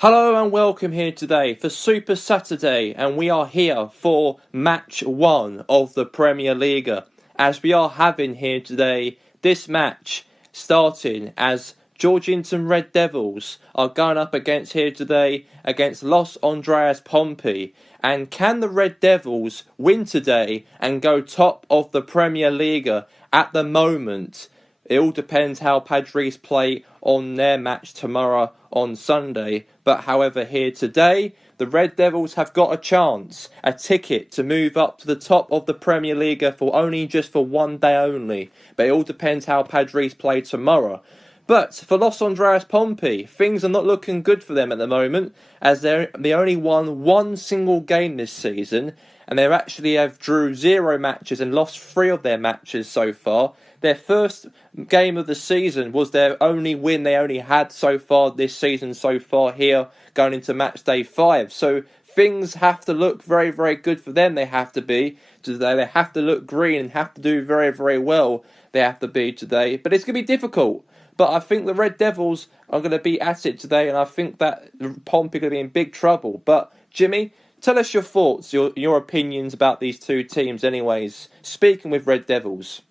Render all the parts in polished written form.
Hello and welcome here today for Super Saturday, and we are here for match 1 of the Premier League. As we are having here today, this match starting as Georgington Red Devils are going up against here today against Los Andreas Pompey. And can the Red Devils win today and go top of the Premier League at the moment? It all depends how Padres play on their match tomorrow on Sunday. But however, here today, the Red Devils have got a chance, a ticket to move up to the top of the Premier League for only just for one day only. But it all depends how Padres play tomorrow. But for Los Andreas Pompey, things are not looking good for them at the moment, as they only won one single game this season, and they actually have drew 0 matches and lost 3 of their matches so far. Their first game of the season was their only win they only had so far this season so far here going into match day 5. So things have to look very, very good for them. They have to be today. They have to look green and have to do very, very well. They have to be today. But it's going to be difficult. But I think the Red Devils are going to be at it today, and I think that Pompey are going to be in big trouble. But Jimmy, tell us your thoughts, your opinions about these two teams anyways. Speaking with Red Devils.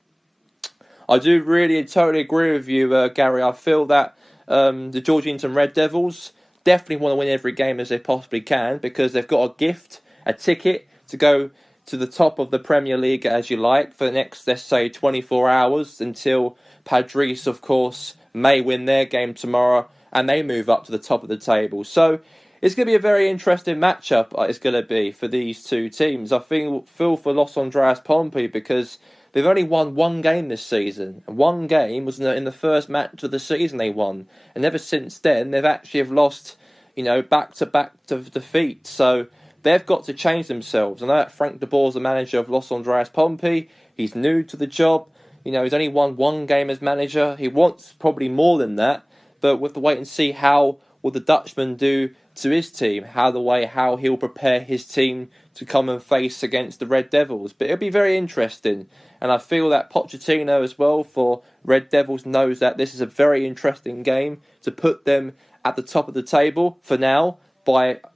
I do really totally agree with you, Gary. I feel that the Georgington Red Devils definitely want to win every game as they possibly can because they've got a gift, a ticket to go to the top of the Premier League, as you like, for the next, let's say, 24 hours until Padres, of course, may win their game tomorrow and they move up to the top of the table. So it's going to be a very interesting matchup, it's going to be, for these two teams. I feel for Los Andreas Pompey because they've only won one game this season. And one game was in the first match of the season they won. And ever since then, they've actually have lost, back-to-back defeat. So they've got to change themselves. I know that Frank de Boer is the manager of Los Andreas Pompey. He's new to the job. He's only won one game as manager. He wants probably more than that. But we'll have to wait and see how will the Dutchman do to his team, how he'll prepare his team to come and face against the Red Devils. But it'll be very interesting. And I feel that Pochettino as well for Red Devils knows that this is a very interesting game to put them at the top of the table for now.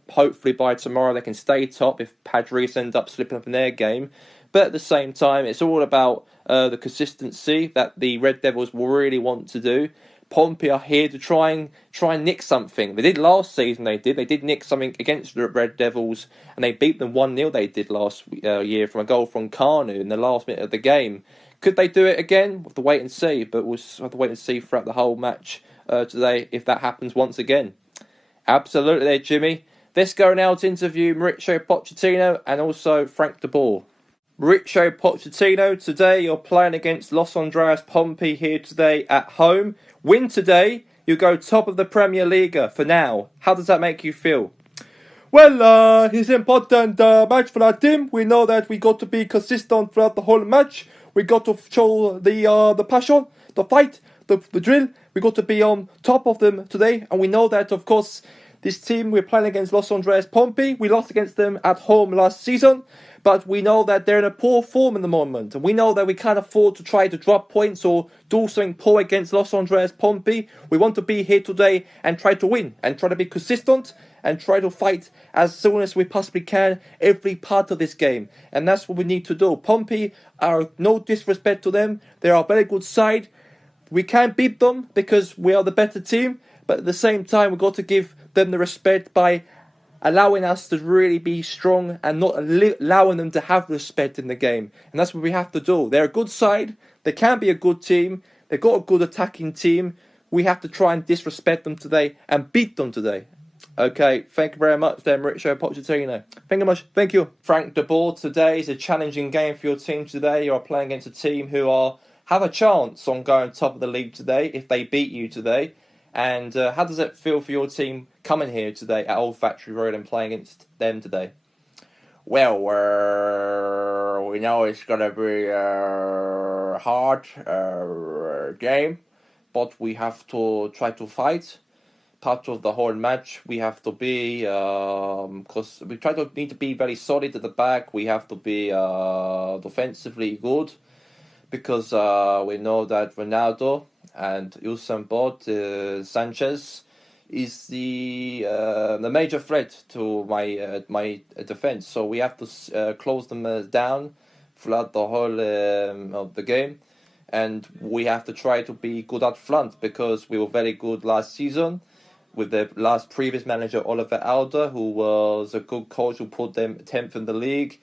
Hopefully by tomorrow they can stay top if Padres end up slipping up in their game. But at the same time, it's all about the consistency that the Red Devils will really want to do. Pompey are here to try and nick something. They did last season. They did nick something against the Red Devils, and they beat them 1-0. They did last year from a goal from Kanu in the last minute of the game. Could they do it again? We'll have to wait and see. But we'll have to wait and see throughout the whole match today if that happens once again. Absolutely, there, Jimmy. Let's go now to interview Mauricio Pochettino and also Frank de Boer. Mauricio Pochettino, today you're playing against Los Andreas Pompey here today at home. Win today, you go top of the Premier League for now. How does that make you feel? Well, it's important match for our team. We know that we got to be consistent throughout the whole match. We got to show the passion, the fight, the drill. We got to be on top of them today, and we know that, of course, this team we're playing against Los Andreas Pompey. We lost against them at home last season, but we know that they're in a poor form at the moment, and we know that we can't afford to try to drop points or do something poor against Los Andreas Pompey. We want to be here today and try to win and try to be consistent and try to fight as soon as we possibly can every part of this game. And that's what we need to do. Pompey are no disrespect to them. They are a very good side. We can't beat them because we are the better team. But at the same time, we've got to give them the respect by allowing us to really be strong and not allowing them to have respect in the game. And that's what we have to do. They're a good side. They can be a good team. They've got a good attacking team. We have to try and disrespect them today and beat them today. Okay, thank you very much there, Mauricio Pochettino. Thank you much. Thank you. Frank de Boer, today is a challenging game for your team today. You are playing against a team who have a chance on going top of the league today if they beat you today. And how does it feel for your team coming here today at Old Factory Road and playing against them today? Well, we know it's going to be a hard game, but we have to try to fight. Part of the whole match, we have to be, because we need to be very solid at the back. We have to be defensively good, because we know that Ronaldo and Usain Bolt, Sanchez, is the major threat to my defense. So we have to close them down throughout the whole of the game, and we have to try to be good up front because we were very good last season with the last previous manager Oliver Alder, who was a good coach who put them 10th in the league.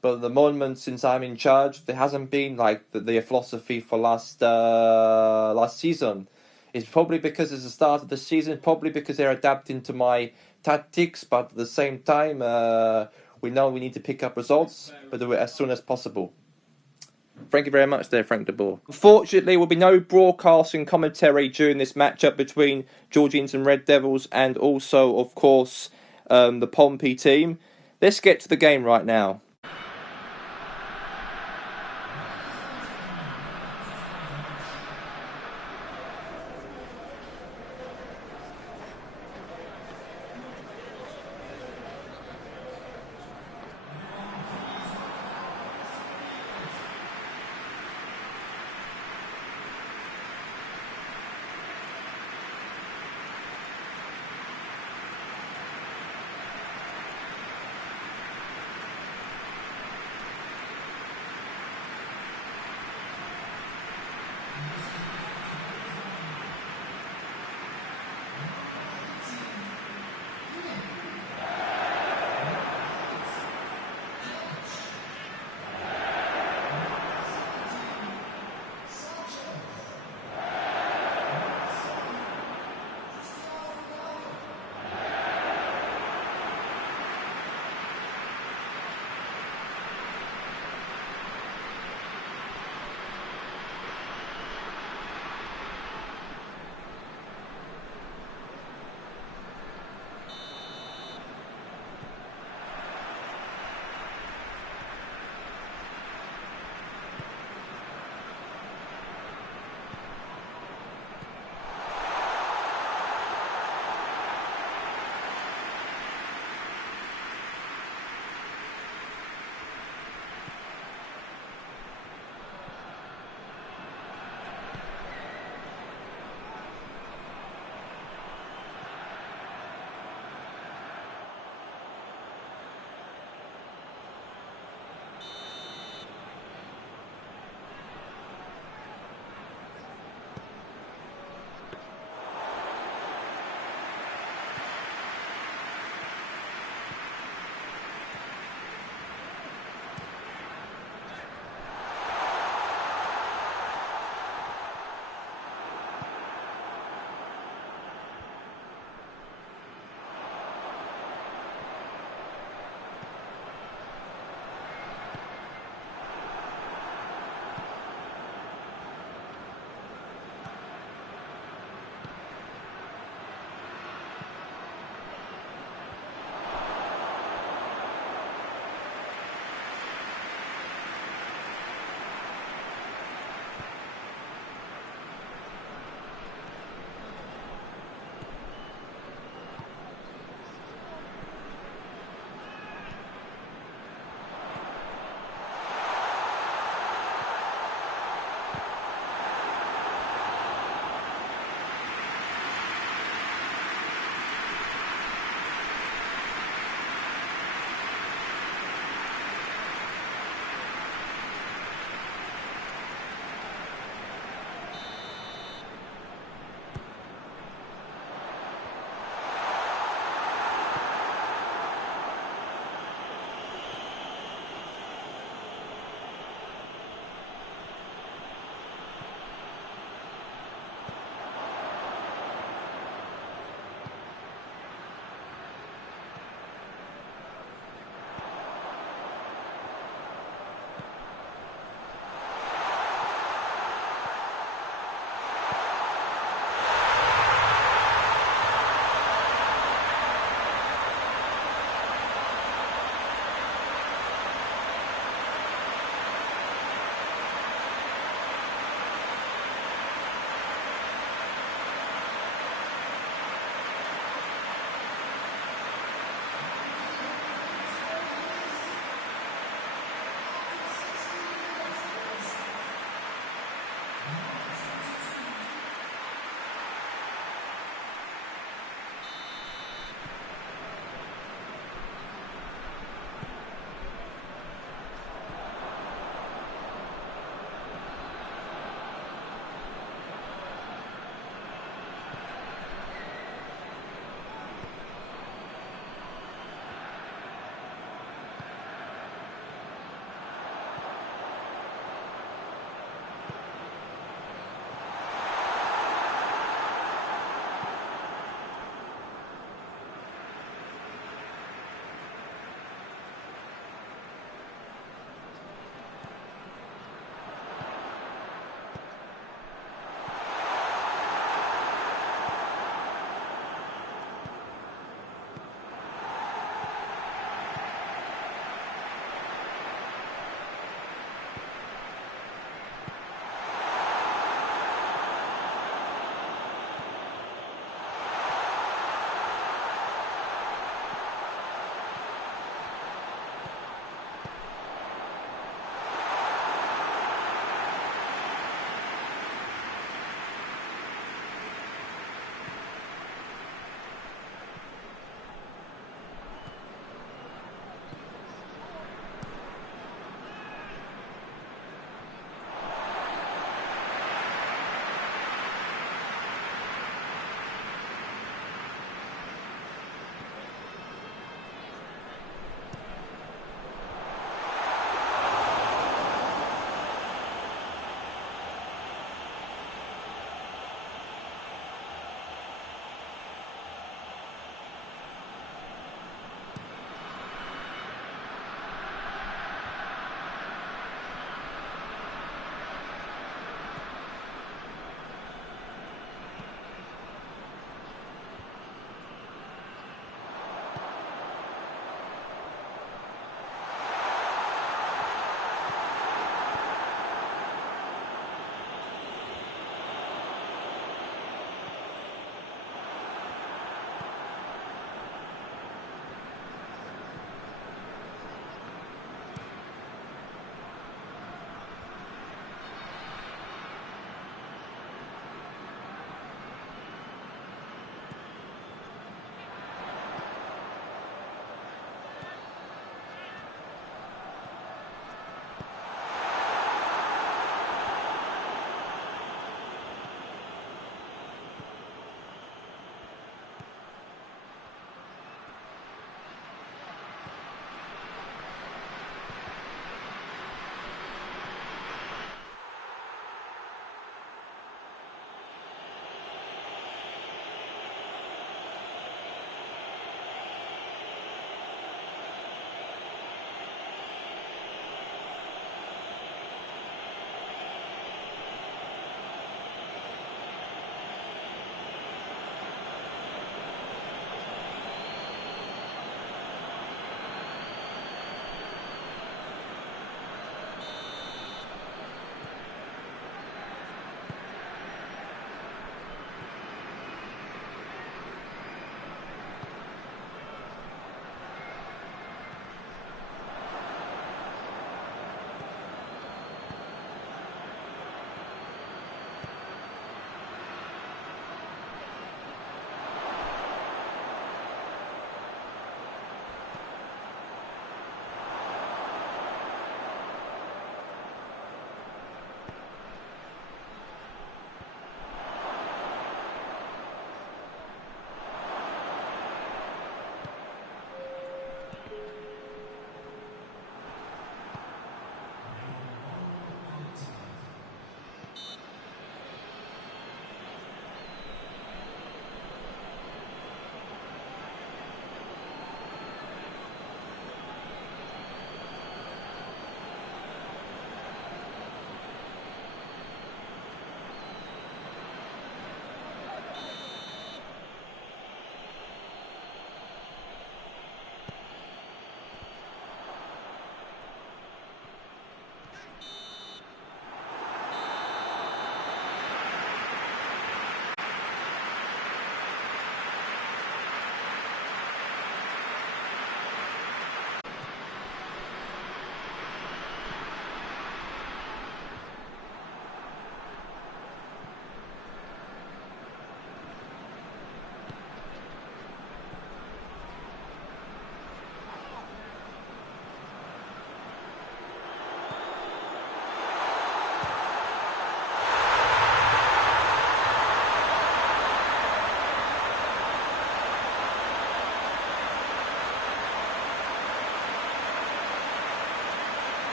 But at the moment, since I'm in charge, there hasn't been like the philosophy for last season. It's probably because it's the start of the season, probably because they're adapting to my tactics, but at the same time, we know we need to pick up results, but do it as soon as possible. Thank you very much there, Frank de Boer. Unfortunately, there will be no broadcasting commentary during this matchup between Georgians and Red Devils and also, of course, the Pompey team. Let's get to the game right now.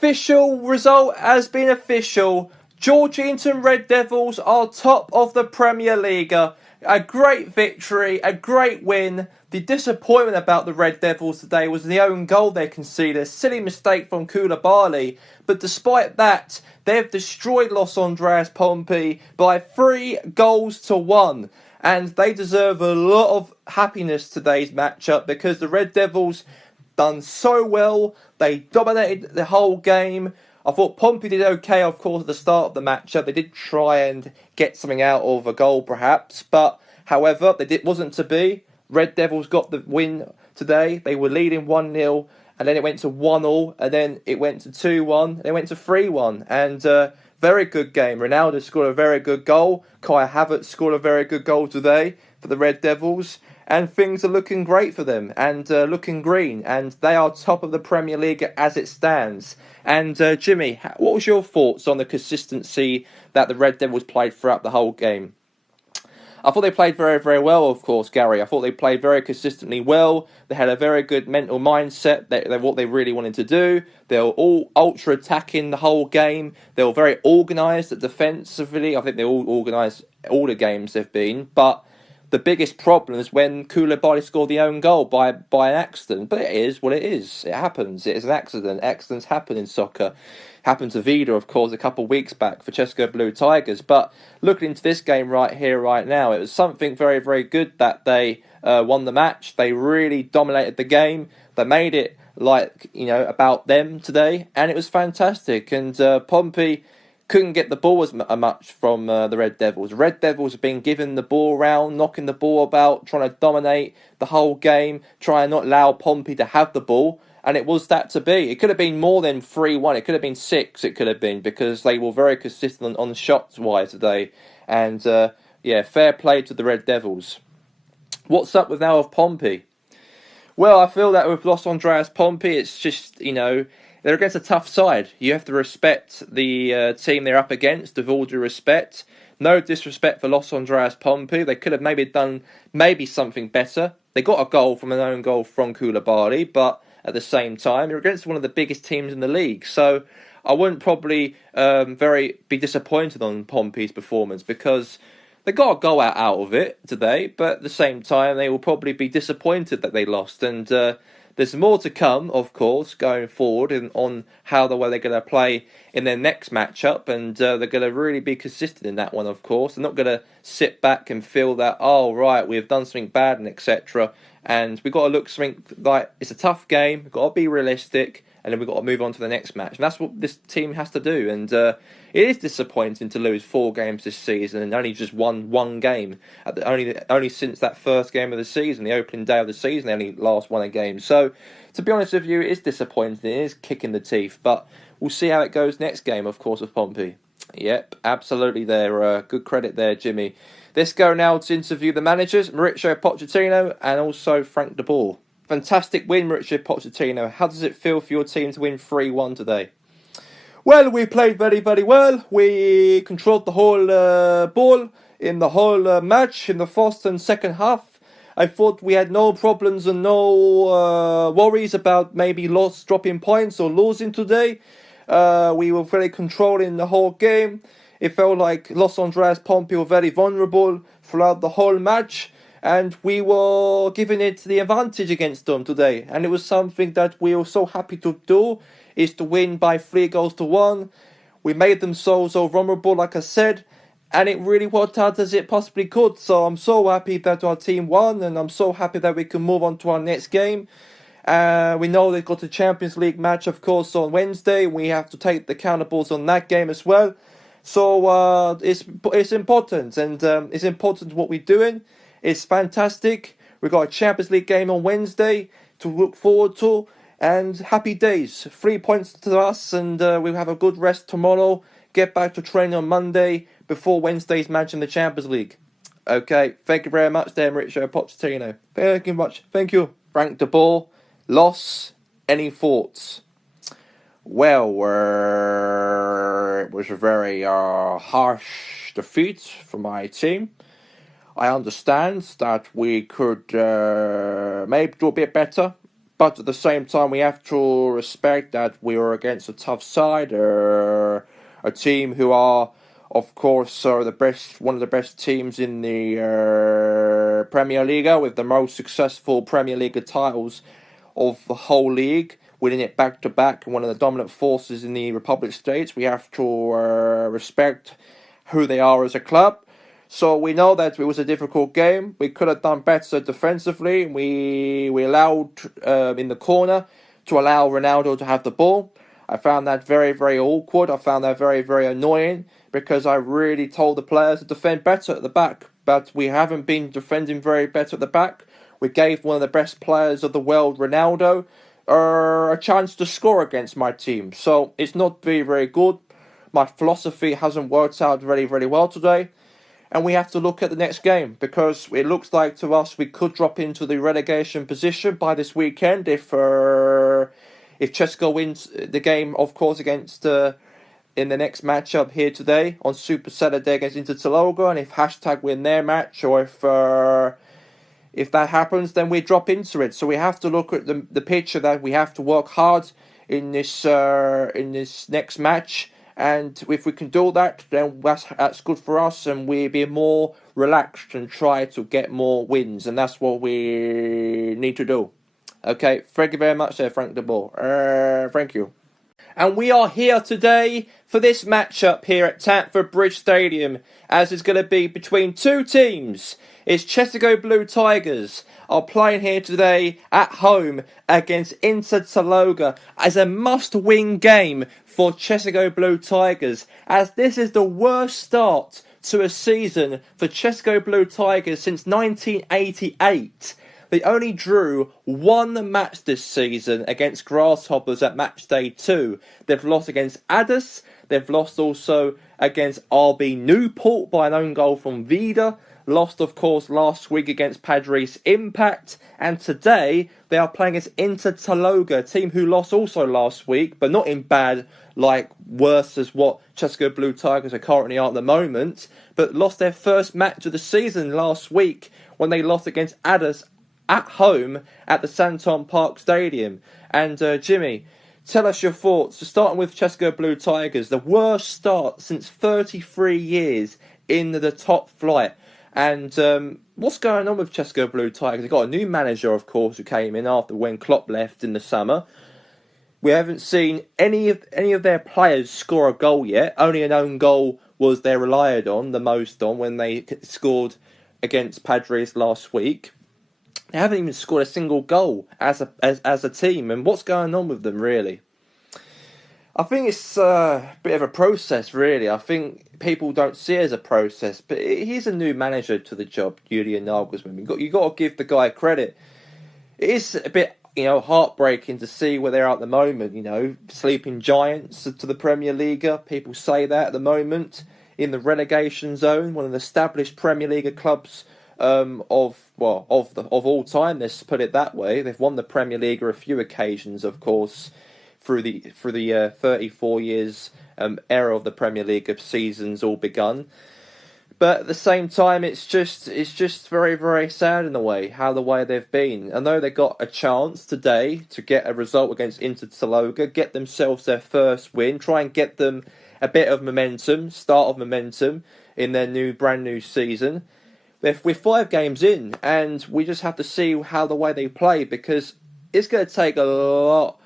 official result has been official. Georgington Red Devils are top of the Premier League. A great victory, a great win. The disappointment about the Red Devils today was the own goal they conceded. A silly mistake from Koulibaly. But despite that, they've destroyed Los Andreas Pompey by 3-1. And they deserve a lot of happiness today's matchup because the Red Devils done so well. They dominated the whole game. I thought Pompey did okay, of course, at the start of the matchup. They did try and get something out of a goal, perhaps. But, however, it wasn't to be. Red Devils got the win today. They were leading 1-0, and then it went to 1-1, and then it went to 2-1, and it went to 3-1. And very good game. Ronaldo scored a very good goal. Kai Havertz scored a very good goal today for the Red Devils. And things are looking great for them and looking green. And they are top of the Premier League as it stands. And Jimmy, what was your thoughts on the consistency that the Red Devils played throughout the whole game? I thought they played very, very well, of course, Gary. I thought they played very consistently well. They had a very good mental mindset. They what they really wanted to do. They were all ultra attacking the whole game. They were very organised defensively. I think they all organised all the games they've been. But the biggest problem is when Koulibaly scored the own goal by an accident. But it is what it is. It happens. It is an accident. Accidents happen in soccer. Happened to Vida, of course, a couple of weeks back for Chesco Blue Tigers. But looking into this game right here, right now, it was something very, very good that they won the match. They really dominated the game. They made it about them today, and it was fantastic. And Pompey couldn't get the ball as much from the Red Devils. Red Devils have been giving the ball around, knocking the ball about, trying to dominate the whole game, trying not allow Pompey to have the ball. And it was that to be. It could have been more than 3-1. It could have been 6. It could have been because they were very consistent on shots wise today. And fair play to the Red Devils. What's up with now of Pompey? Well, I feel that with Los Andreas Pompey, it's just they're against a tough side. You have to respect the team they're up against, with all due respect. No disrespect for Los Andreas Pompey. They could have maybe done something better. They got a goal from an own goal from Koulibaly, but at the same time, you're against one of the biggest teams in the league. So I wouldn't probably be disappointed on Pompey's performance because they got a goal out of it today, but at the same time, they will probably be disappointed that they lost. And there's more to come, of course, going forward on how they're going to play in their next matchup. And they're going to really be consistent in that one, of course. They're not going to sit back and feel that, oh, right, we've done something bad and etc. And we've got to look something like it's a tough game. We've got to be realistic. And then we've got to move on to the next match. And that's what this team has to do. And it is disappointing to lose 4 games this season and only just won 1 game. Only since that first game of the season, the opening day of the season, they only last won a game. So, to be honest with you, it is disappointing. It is kicking the teeth. But we'll see how it goes next game, of course, with Pompey. Yep, absolutely there. Good credit there, Jimmy. Let's go now to interview the managers, Mauricio Pochettino and also Frank de Boer. Fantastic win, Mauricio Pochettino. How does it feel for your team to win 3-1 today? Well, we played very, very well. We controlled the whole ball in the whole match in the first and second half. I thought we had no problems and no worries about maybe dropping points or losing today. We were very controlling the whole game. It felt like Los Andreas Pompey were very vulnerable throughout the whole match. And we were giving it the advantage against them today. And it was something that we were so happy to do, is to win by 3-1. We made them so vulnerable, like I said. And it really worked out as it possibly could. So I'm so happy that our team won. And I'm so happy that we can move on to our next game. We know they've got a Champions League match, of course, on Wednesday. We have to take the counterballs on that game as well. So it's important. And it's important what we're doing. It's fantastic. We've got a Champions League game on Wednesday to look forward to. And happy days. 3 points to us. And we'll have a good rest tomorrow. Get back to training on Monday before Wednesday's match in the Champions League. Okay. Thank you very much there, Mauricio Pochettino. Thank you much. Thank you. Frank de Boer. Loss. Any thoughts? Well, it was a very harsh defeat for my team. I understand that we could maybe do a bit better, But at the same time, we have to respect that we are against a tough side, a team who are, of course, the best, one of the best teams in the Premier League, with the most successful Premier League titles of the whole league, winning it back to back, one of the dominant forces in the Republic States. We have to respect who they are as a club. So we know that it was a difficult game. We could have done better defensively. We allowed in the corner to allow Ronaldo to have the ball. I found that very, very awkward. I found that very, very annoying because I really told the players to defend better at the back. But we haven't been defending very better at the back. We gave one of the best players of the world, Ronaldo, a chance to score against my team. So it's not very, very good. My philosophy hasn't worked out very, very well today. And we have to look at the next game because it looks like to us we could drop into the relegation position by this weekend if Cesco wins the game, of course, against in the next matchup here today on Super Saturday against Inter Taloga, and if hashtag win their match, or if that happens, then we drop into it. So we have to look at the picture that we have to work hard in this next match. And if we can do that, then that's good for us, and we'll be more relaxed and try to get more wins, and that's what we need to do. Okay, thank you very much there, Frank de Boer. Thank you. And we are here today for this matchup here at Stamford Bridge Stadium, as it's going to be between two teams. It's Chesico Blue Tigers are playing here today at home against Inter Taloga as a must-win game for Chesico Blue Tigers, as this is the worst start to a season for Chesico Blue Tigers since 1988. They only drew one match this season against Grasshoppers at match day 2. They've lost against Addis. They've lost also against RB Newport by an own goal from Vida. Lost, of course, last week against Padres Impact. And today they are playing against Inter Taloga, a team who lost also last week, but not in bad, like worse as what Chesico Blue Tigers are currently at the moment, but lost their first match of the season last week when they lost against Addis at home at the Santon Park Stadium. And Jimmy, tell us your thoughts. So starting with Chesico Blue Tigers, the worst start since 33 years in the top flight. And what's going on with Chesico Blue Tigers? They've got a new manager, of course, who came in after when Klopp left in the summer. We haven't seen any of their players score a goal yet. Only an own goal was they relied on the most on when they scored against Padres last week. They haven't even scored a single goal as a team. And what's going on with them, really? I think it's a bit of a process, really. I think people don't see it as a process, but he's a new manager to the job, Julian Nagelsmann. You got to give the guy credit. It is a bit, heartbreaking to see where they're at the moment. Sleeping giants to the Premier League. People say that at the moment in the relegation zone, one of the established Premier League clubs of all time. Let's put it that way. They've won the Premier League on a few occasions, of course, through the 34 years era of the Premier League of seasons all begun. But at the same time, it's just very, very sad in a way, the way they've been. I know they got a chance today to get a result against Inter Taloga, get themselves their first win, try and get them a bit of momentum, start of momentum in their brand new season. We're 5 games in, and we just have to see how the way they play, because it's going to take a lot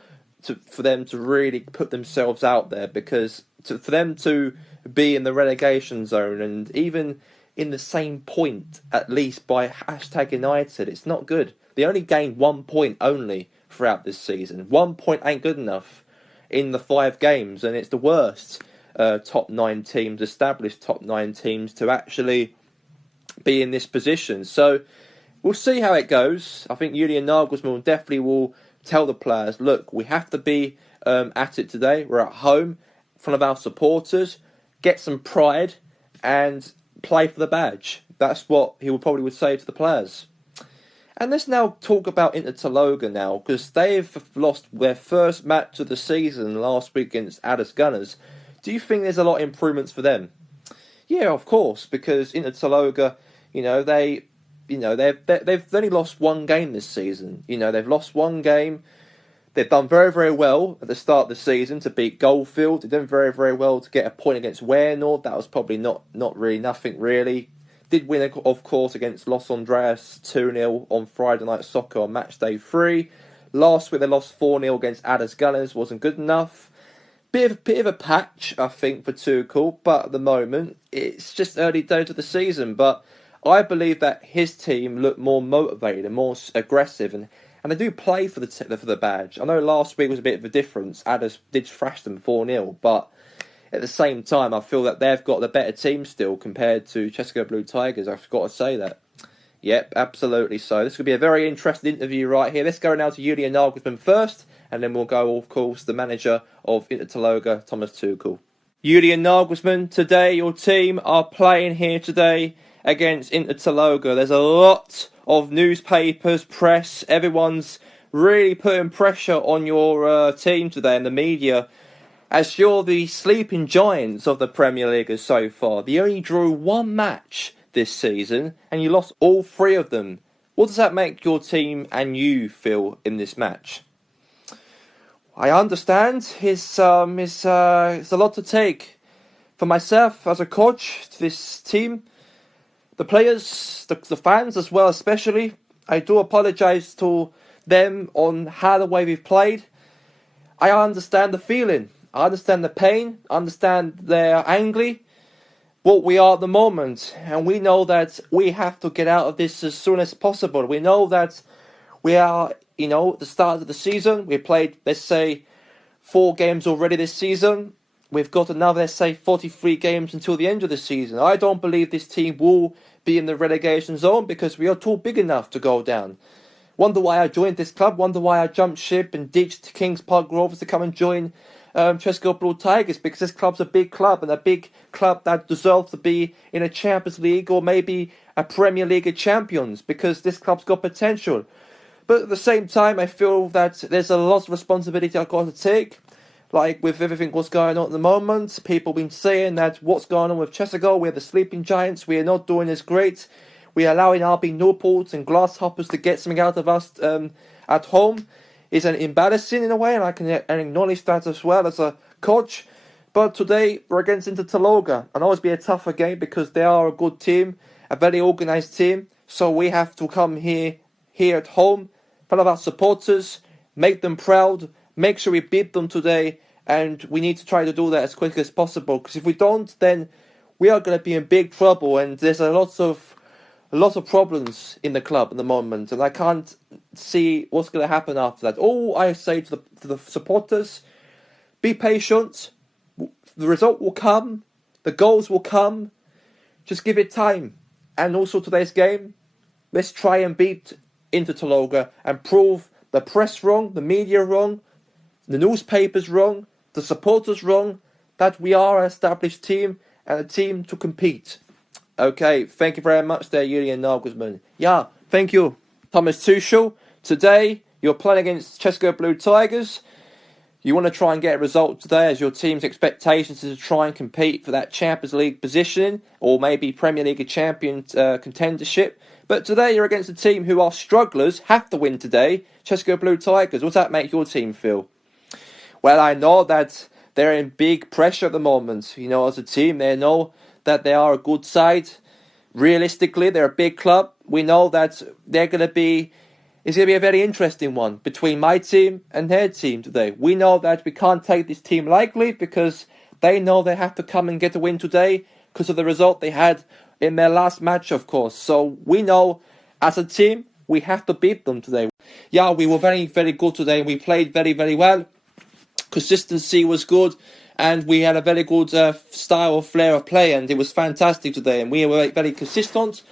for them to really put themselves out there, because for them to be in the relegation zone and even in the same point, at least by hashtag United, it's not good. They only gained 1 point only throughout this season. 1 point ain't good enough in the 5 games, and it's the worst top 9 teams, established top 9 teams, to actually be in this position. So we'll see how it goes. I think Julian Nagelsmann definitely will tell the players, look, we have to be at it today. We're at home in front of our supporters. Get some pride and play for the badge. That's what he would say to the players. And let's now talk about Inter Taloga now, because they've lost their first match of the season last week against Addis Gunners. Do you think there's a lot of improvements for them? Yeah, of course, because Inter Taloga, they've only lost one game this season. They've lost one game. They've done very, very well at the start of the season to beat Goldfield. They've done very, very well to get a point against Warenord. That was probably not really nothing, really. Did win, of course, against Los Andreas 2-0 on Friday Night Soccer on match day 3. Last week they lost 4-0 against Addis Gunners. Wasn't good enough. Bit of a patch, I think, for Tuchel. But at the moment, it's just early days of the season. But I believe that his team look more motivated and more aggressive, and they do play for the badge. I know last week was a bit of a difference. Addis did thrash them 4-0, but at the same time, I feel that they've got the better team still compared to Chesko Blue Tigers. I've got to say that. Yep, absolutely so. This could be a very interesting interview right here. Let's go now to Julian Nagelsmann first, and then we'll go, of course, the manager of Inter Taloga, Thomas Tuchel. Julian Nagelsmann, today your team are playing here today against Inter Taloga. There's a lot of newspapers, press, everyone's really putting pressure on your team today and the media, as you're the sleeping giants of the Premier League so far. You only drew one match this season and you lost all 3 of them. What does that make your team and you feel in this match? I understand it's a lot to take for myself as a coach to this team. The players, the fans as well, especially. I do apologise to them on how the way we've played. I understand the feeling. I understand the pain. I understand they're angry. What we are at the moment. And we know that we have to get out of this as soon as possible. We know that we are, at the start of the season. We played, let's say, 4 games already this season. We've got another, let's say, 43 games until the end of the season. I don't believe this team will be in the relegation zone because we are too big enough to go down. Wonder why I joined this club. Wonder why I jumped ship and ditched Kings Park Rovers to come and join Chesko Blue Tigers, because this club's a big club and a big club that deserves to be in a Champions League or maybe a Premier League of Champions, because this club's got potential. But at the same time, I feel that there's a lot of responsibility I've got to take. Like with everything what's going on at the moment, people have been saying that what's going on with Chesago, we're the sleeping giants, we are not doing as great. We are allowing RB Newport and Glasshoppers to get something out of us at home. Is an embarrassing in a way, and I can acknowledge that as well as a coach. But today we're against Inter Taloga, and always be a tougher game because they are a good team, a very organised team. So we have to come here at home, front of our supporters, make them proud, make sure we beat them today, and we need to try to do that as quickly as possible. Because if we don't, then we are going to be in big trouble, and there's a lot of problems in the club at the moment, and I can't see what's going to happen after that. All I say to the supporters, be patient. The result will come. The goals will come. Just give it time. And also today's game, let's try and beat Inter Taloga and prove the press wrong, the media wrong, the newspapers wrong, the supporters wrong, that we are an established team and a team to compete. Okay, thank you very much there, Julian Nagelsmann. Yeah, thank you, Thomas Tuchel. Today, you're playing against Chesko Blue Tigers. You want to try and get a result today as your team's expectations is to try and compete for that Champions League position or maybe Premier League champion contendership. But today, you're against a team who are strugglers, have to win today, Chesko Blue Tigers. What does that make your team feel? Well, I know that they're in big pressure at the moment. As a team, they know that they are a good side. Realistically, they're a big club. We know that it's going to be a very interesting one between my team and their team today. We know that we can't take this team lightly because they know they have to come and get a win today because of the result they had in their last match, of course. So we know as a team, we have to beat them today. Yeah, we were very, very good today. We played very, very well. Consistency was good. And we had a very good style of flair of play, and it was fantastic today. And we were very consistent,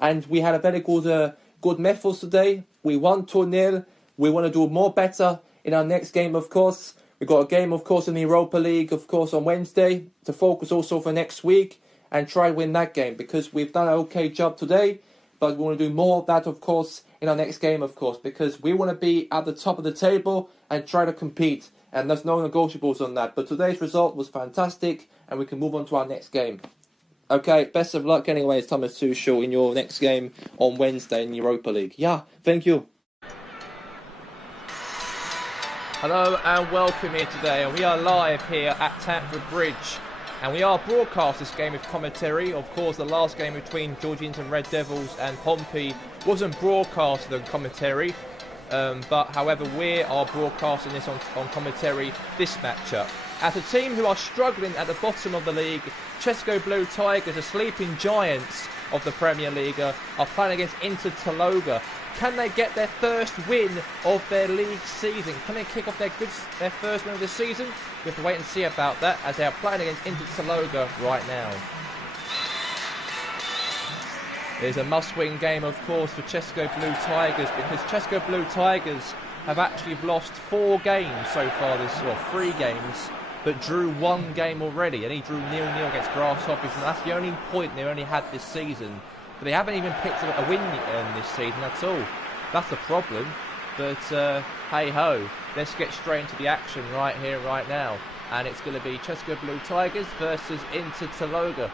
and we had a very good methods today. We won 2-0. We want to do more better in our next game, of course. We've got a game, of course, in the Europa League, of course, on Wednesday, to focus also for next week and try and win that game, because we've done an okay job today, but we want to do more of that, of course, in our next game, of course, because we want to be at the top of the table and try to compete. And there's no negotiables on that. But today's result was fantastic, and we can move on to our next game. Okay, best of luck anyways, Thomas Tuchel, in your next game on Wednesday in Europa League. Yeah, thank you. Hello and welcome here today, and we are live here at Stamford Bridge, and we are broadcast this game with commentary. Of course, the last game between Georgines and Red Devils and Pompey wasn't broadcasted on commentary, but however we are broadcasting this on commentary, this matchup. As a team who are struggling at the bottom of the league, Chesco Blue Tigers, the sleeping giants of the Premier League, are playing against Inter Taloga. Can they get their first win of their league season? Can they kick off their first win of the season? We have to wait and see about that, as they are playing against Inter Taloga right now. It is a must-win game, of course, for Chesco Blue Tigers, because Chesco Blue Tigers have actually lost 4 games so far well, 3 games, but drew 1 game already, and he drew 0-0 against Grasshoppers, and that's the only point they only had this season. But they haven't even picked up a win this season at all. That's the problem. But hey-ho, let's get straight into the action right here, right now. And it's going to be Chesco Blue Tigers versus Inter Taloga.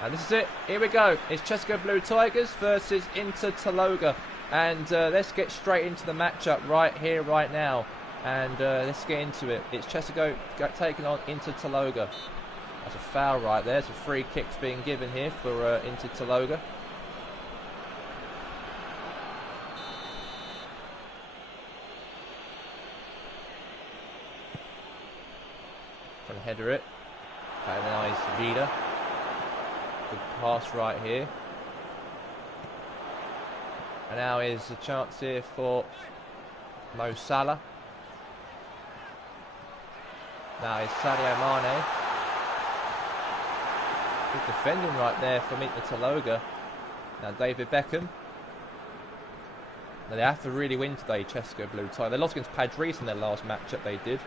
And this is it. Here we go. It's Chesco Blue Tigers versus Inter Taloga. And let's get straight into the matchup right here, right now. And let's get into it. It's Chesco taking on Inter Taloga. That's a foul right there. Some free kicks being given here for Inter Taloga. Trying to header it. Okay, now is Vida. Good pass right here. And now is a chance here for Mo Salah. Now is Sadio Mane. Good defending right there from Inter Taloga. Now David Beckham. Now they have to really win today, Chesco Blue Tigers. They lost against Padres in their last matchup they did.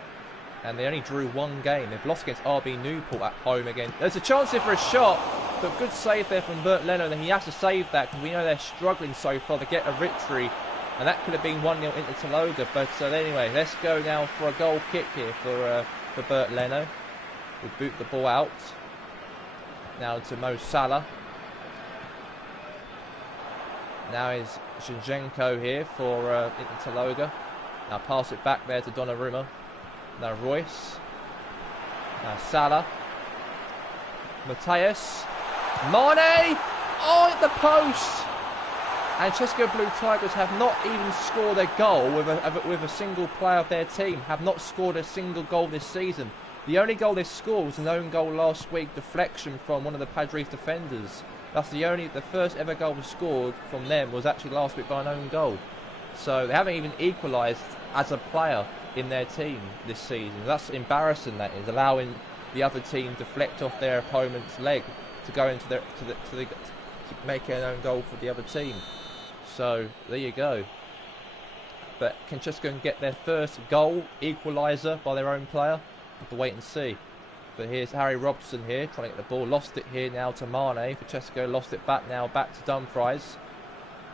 And they only drew 1 game. They've lost against RB Newport at home again. There's a chance here for a shot, but good save there from Bert Leno. Then he has to save that, because we know they're struggling so far to get a victory. And that could have been 1-0 Inter Taloga. But anyway, let's go now for a goal kick here for Bert Leno. We boot the ball out. Now to Mo Salah. Now is Zinchenko here for Inter Taloga. Now pass it back there to Donnarumma. Now Royce. Now Salah. Mateus. Mane! Oh, at the post! And Chesco Blue Tigers have not even scored a goal with a single player of their team. Have not scored a single goal this season. The only goal they scored was an own goal last week, deflection from one of the Padres defenders. That's the first ever goal was scored from them was actually last week by an own goal. So they haven't even equalised as a player in their team this season. That's embarrassing, that is, allowing the other team to deflect off their opponent's leg to go into to make an own goal for the other team. So there you go. But can Chesco get their first goal equaliser by their own player? We'll have to wait and see. But here's Harry Robson here trying to get the ball. Lost it here now to Mane for Chesco. Lost it back to Dumfries.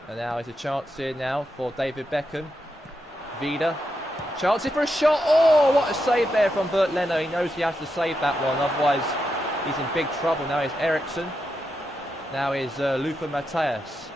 And now is a chance here now for David Beckham. Vida. Chance here for a shot. Oh, what a save there from Bert Leno. He knows he has to save that one. Otherwise, he's in big trouble. Now is Eriksson. Now is Lufa Mateus.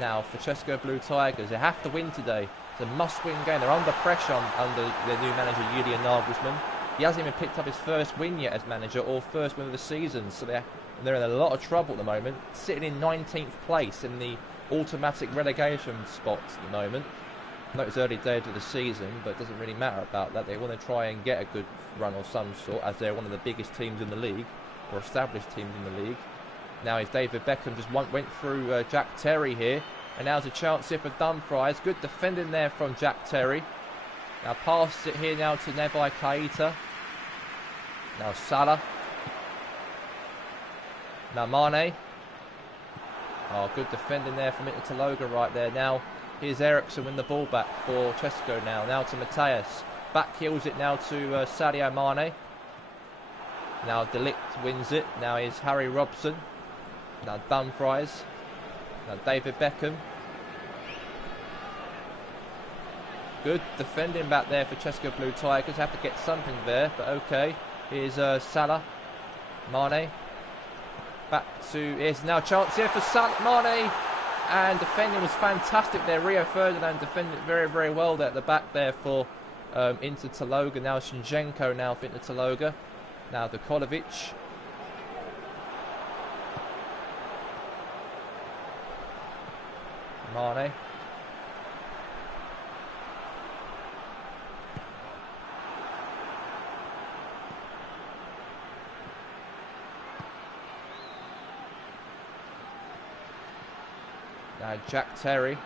Now for Chesco Blue Tigers. They have to win today. It's a must-win game. They're under pressure under their new manager, Julian Nagelsmann. He hasn't even picked up his first win yet as manager, or first win of the season. So they're in a lot of trouble at the moment. Sitting in 19th place in the automatic relegation spots at the moment. I know it's early days of the season, but it doesn't really matter about that. They want to try and get a good run of some sort, as they're one of the biggest teams in the league, or established teams in the league. Now is David Beckham just went through Jack Terry here, and now's a chance here for Dumfries. Good defending there from Jack Terry. Now pass it here now to Nebai Keita. Now Salah. Now Mane. Oh, good defending there from Inter Taloga right there. Now here's Eriksson win the ball back for Chesco now. Now to Mateus. Back heels it now to Sadio Mane. Now De Ligt wins it. Now is Harry Robson. Now Dumfries. Now David Beckham. Good defending back there for CSKA Blue Tigers. Have to get something there, but okay. Here's Salah. Mane. Back to... Here's now a chance here for Mane. And defending was fantastic there. Rio Ferdinand defended very, very well there at the back there for Inter Taloga. Now Shinchenko now for Inter Taloga. Now Dukolovic. Mane. Now Jack Terry.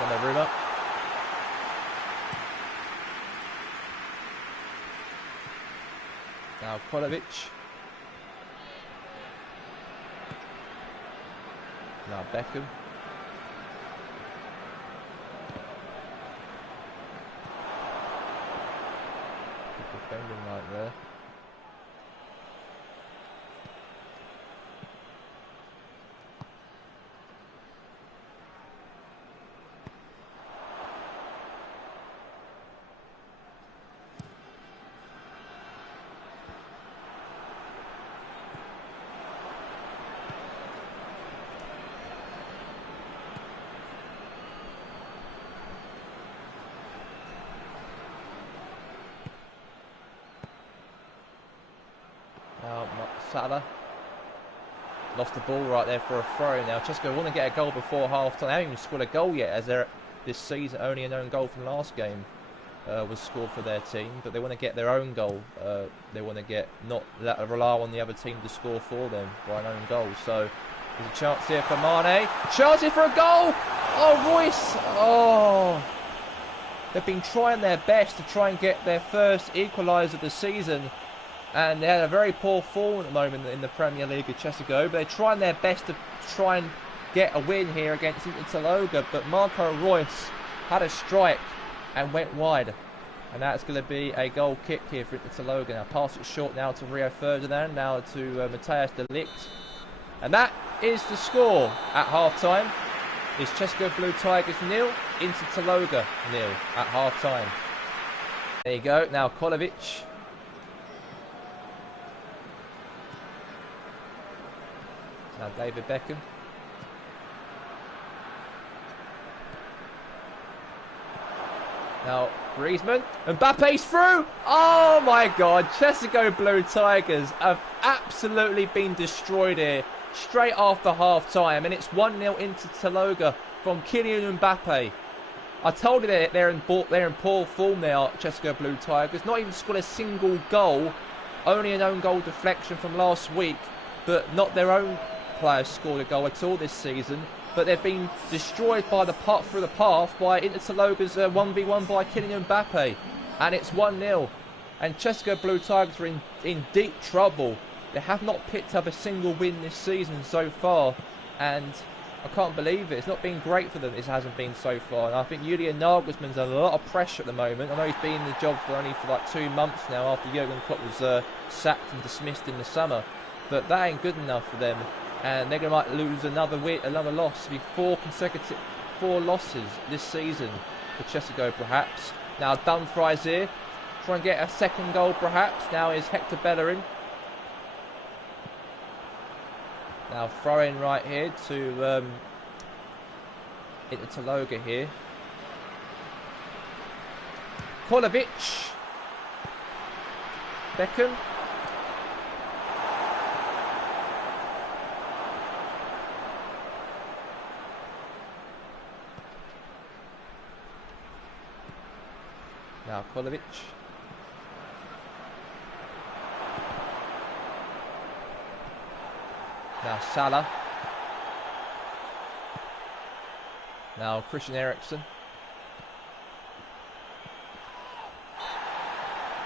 Donnarumma. Now Kolovic. Now Beckham. Good defending right there. Now Salah lost the ball right there for a throw. Now CSKA want to get a goal before half time. They haven't even scored a goal yet, as they're this season only an own goal from last game was scored for their team. But they want to get their own goal. They want to get not rely on the other team to score for them by an own goal. So there's a chance here for Mane. Chance here for a goal. Oh, Royce. Oh. They've been trying their best to try and get their first equaliser of the season. And they had a very poor form at the moment in the Premier League of CSKA, but they're trying their best to try and get a win here against Inter Taloga. But Marco Royce had a strike and went wide. And that's going to be a goal kick here for Inter Taloga. Now pass it short now to Rio Ferdinand, now to Matthijs de Ligt. And that is the score at half-time. It's CSKA Blue Tigers 0, Inter Taloga 0 at half-time. There you go, now Kolovic. Now David Beckham. Now Griezmann. Mbappe's through. Oh my God. CSKA Blue Tigers have absolutely been destroyed here. Straight after half time. And it's 1-0 into Taloga from Kylian Mbappe. I told you they're in poor form they are, CSKA Blue Tigers. Not even scored a single goal. Only an own goal deflection from last week. But not their own players scored a goal at all this season, but they've been destroyed by through the path by Inter Taloga's 1v1 by Kylian Mbappe, and it's 1-0. And CSKA Blue Tigers are in deep trouble. They have not picked up a single win this season so far, and I can't believe it. It's not been great for them. It hasn't been so far, and I think Julian Nagelsmann's under a lot of pressure at the moment. I know he's been in the job for like 2 months now after Jurgen Klopp was sacked and dismissed in the summer, but that ain't good enough for them. And they're going to might lose another loss. It'll be 4 losses this season for CSKA perhaps. Now Dumfries here, try and get a second goal perhaps. Now is Hector Bellerin. Now throw in right here to Inter Taloga here. Kolovic. Beckham. Now Kolovic. Now Salah. Now Christian Eriksen.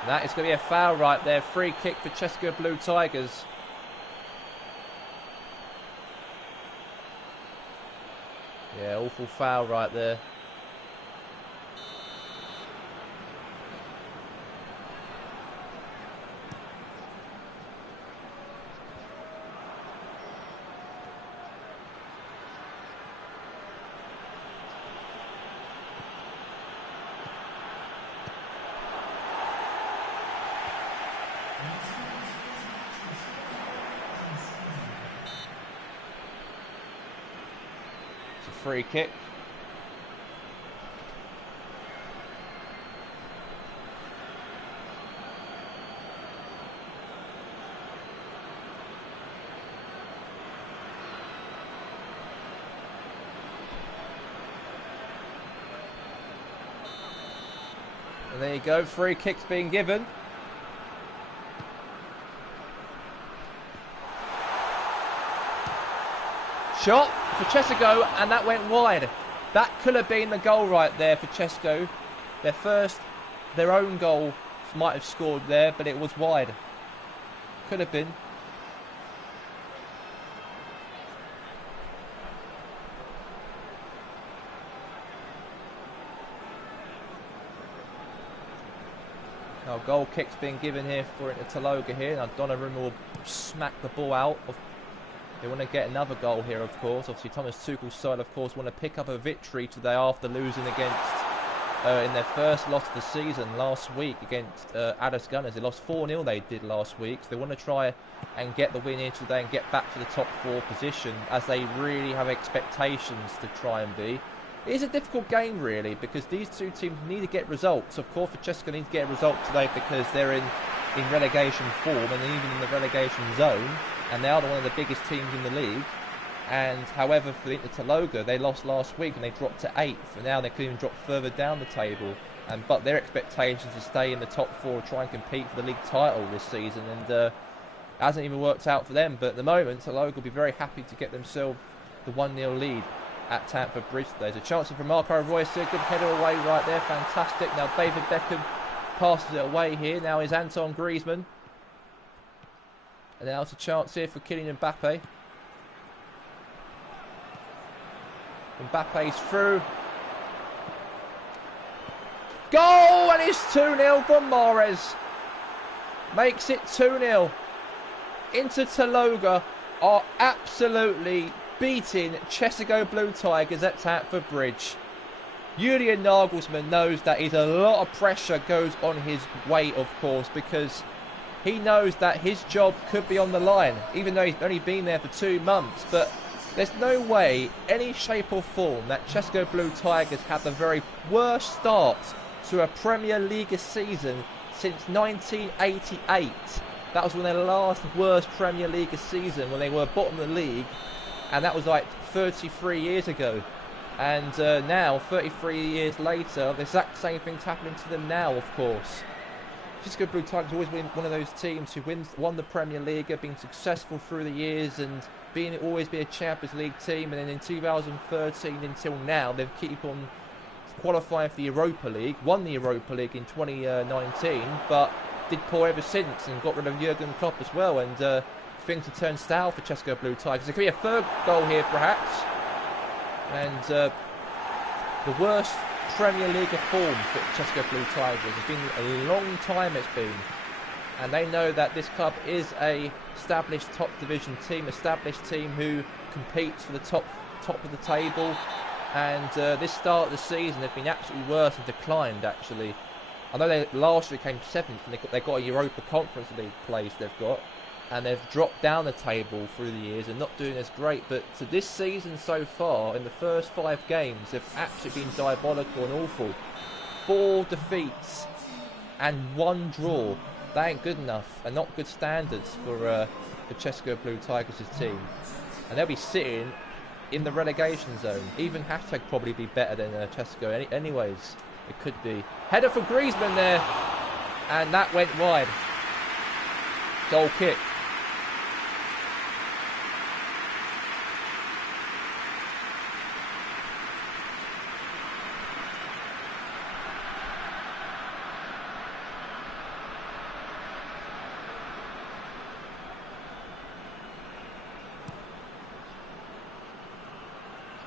That is going to be a foul right there. Free kick for CSKA Blue Tigers. Yeah, awful foul right there. free kick. And there you go, free kicks being given. Shot for Chesko, and that went wide. That could have been the goal right there for Chesko. Their own goal might have scored there, but it was wide. Could have been. Now goal kick's being given here for Taloga here. Now Donnarumma will smack the ball out. They want to get another goal here, of course. Obviously, Thomas Tuchel's side, of course, want to pick up a victory today after losing against, in their first loss of the season last week against Addis Gunners. They lost 4-0 they did last week. So they want to try and get the win here today and get back to the top 4 position, as they really have expectations to try and be. It is a difficult game, really, because these two teams need to get results. Of course, for Chesko need to get a result today because they're in relegation form and even in the relegation zone. And they are one of the biggest teams in the league. And however, for Inter Taloga, they lost last week and they dropped to 8th. And now they could even drop further down the table. But their expectations to stay in the top 4, try and compete for the league title this season. And it hasn't even worked out for them. But at the moment, Taloga will be very happy to get themselves the 1-0 lead at Stamford Bridge. There's a chance for Marco Reus. A good header away right there. Fantastic. Now David Beckham passes it away here. Now is Antoine Griezmann. And now it's a chance here for Kylian Mbappe. Mbappe's through. Goal! And it's 2-0 from Mahrez. Makes it 2-0. Inter Taloga are absolutely beating Chesko Blue Tigers at Stamford Bridge. Julian Nagelsmann knows that a lot of pressure goes on his way, of course, because he knows that his job could be on the line, even though he's only been there for 2 months. But there's no way, any shape or form, that Chesko Blue Tigers have the very worst start to a Premier League season since 1988. That was when their last worst Premier League season, when they were bottom of the league, and that was like 33 years ago. And now, 33 years later, the exact same thing's happening to them now, of course. Chesko Blue Tigers always been one of those teams who won the Premier League, have been successful through the years and always be a Champions League team. And then in 2013 until now, they've keep on qualifying for the Europa League, won the Europa League in 2019, but did poor ever since and got rid of Jurgen Klopp as well. And things have turned stale for Chesko Blue Tigers. There could be a third goal here, perhaps. And the worst Premier League form for Chesko Blue Tigers. It's been a long time, it's been. And they know that this club is a established top division team, established team who competes for the top of the table. And this start of the season, they've been absolutely worse and declined, actually. I know they last year came 7th and they got a Europa Conference League place they've got. And they've dropped down the table through the years and not doing as great. But to this season so far, in the first 5 games, they've actually been diabolical and awful. 4 defeats and 1 draw. That ain't good enough, and not good standards for the Chesko Blue Tigers' team. And they'll be sitting in the relegation zone. Even Hashtag probably be better than Chesko. Anyways, it could be. Header for Griezmann there, and that went wide. Goal kick.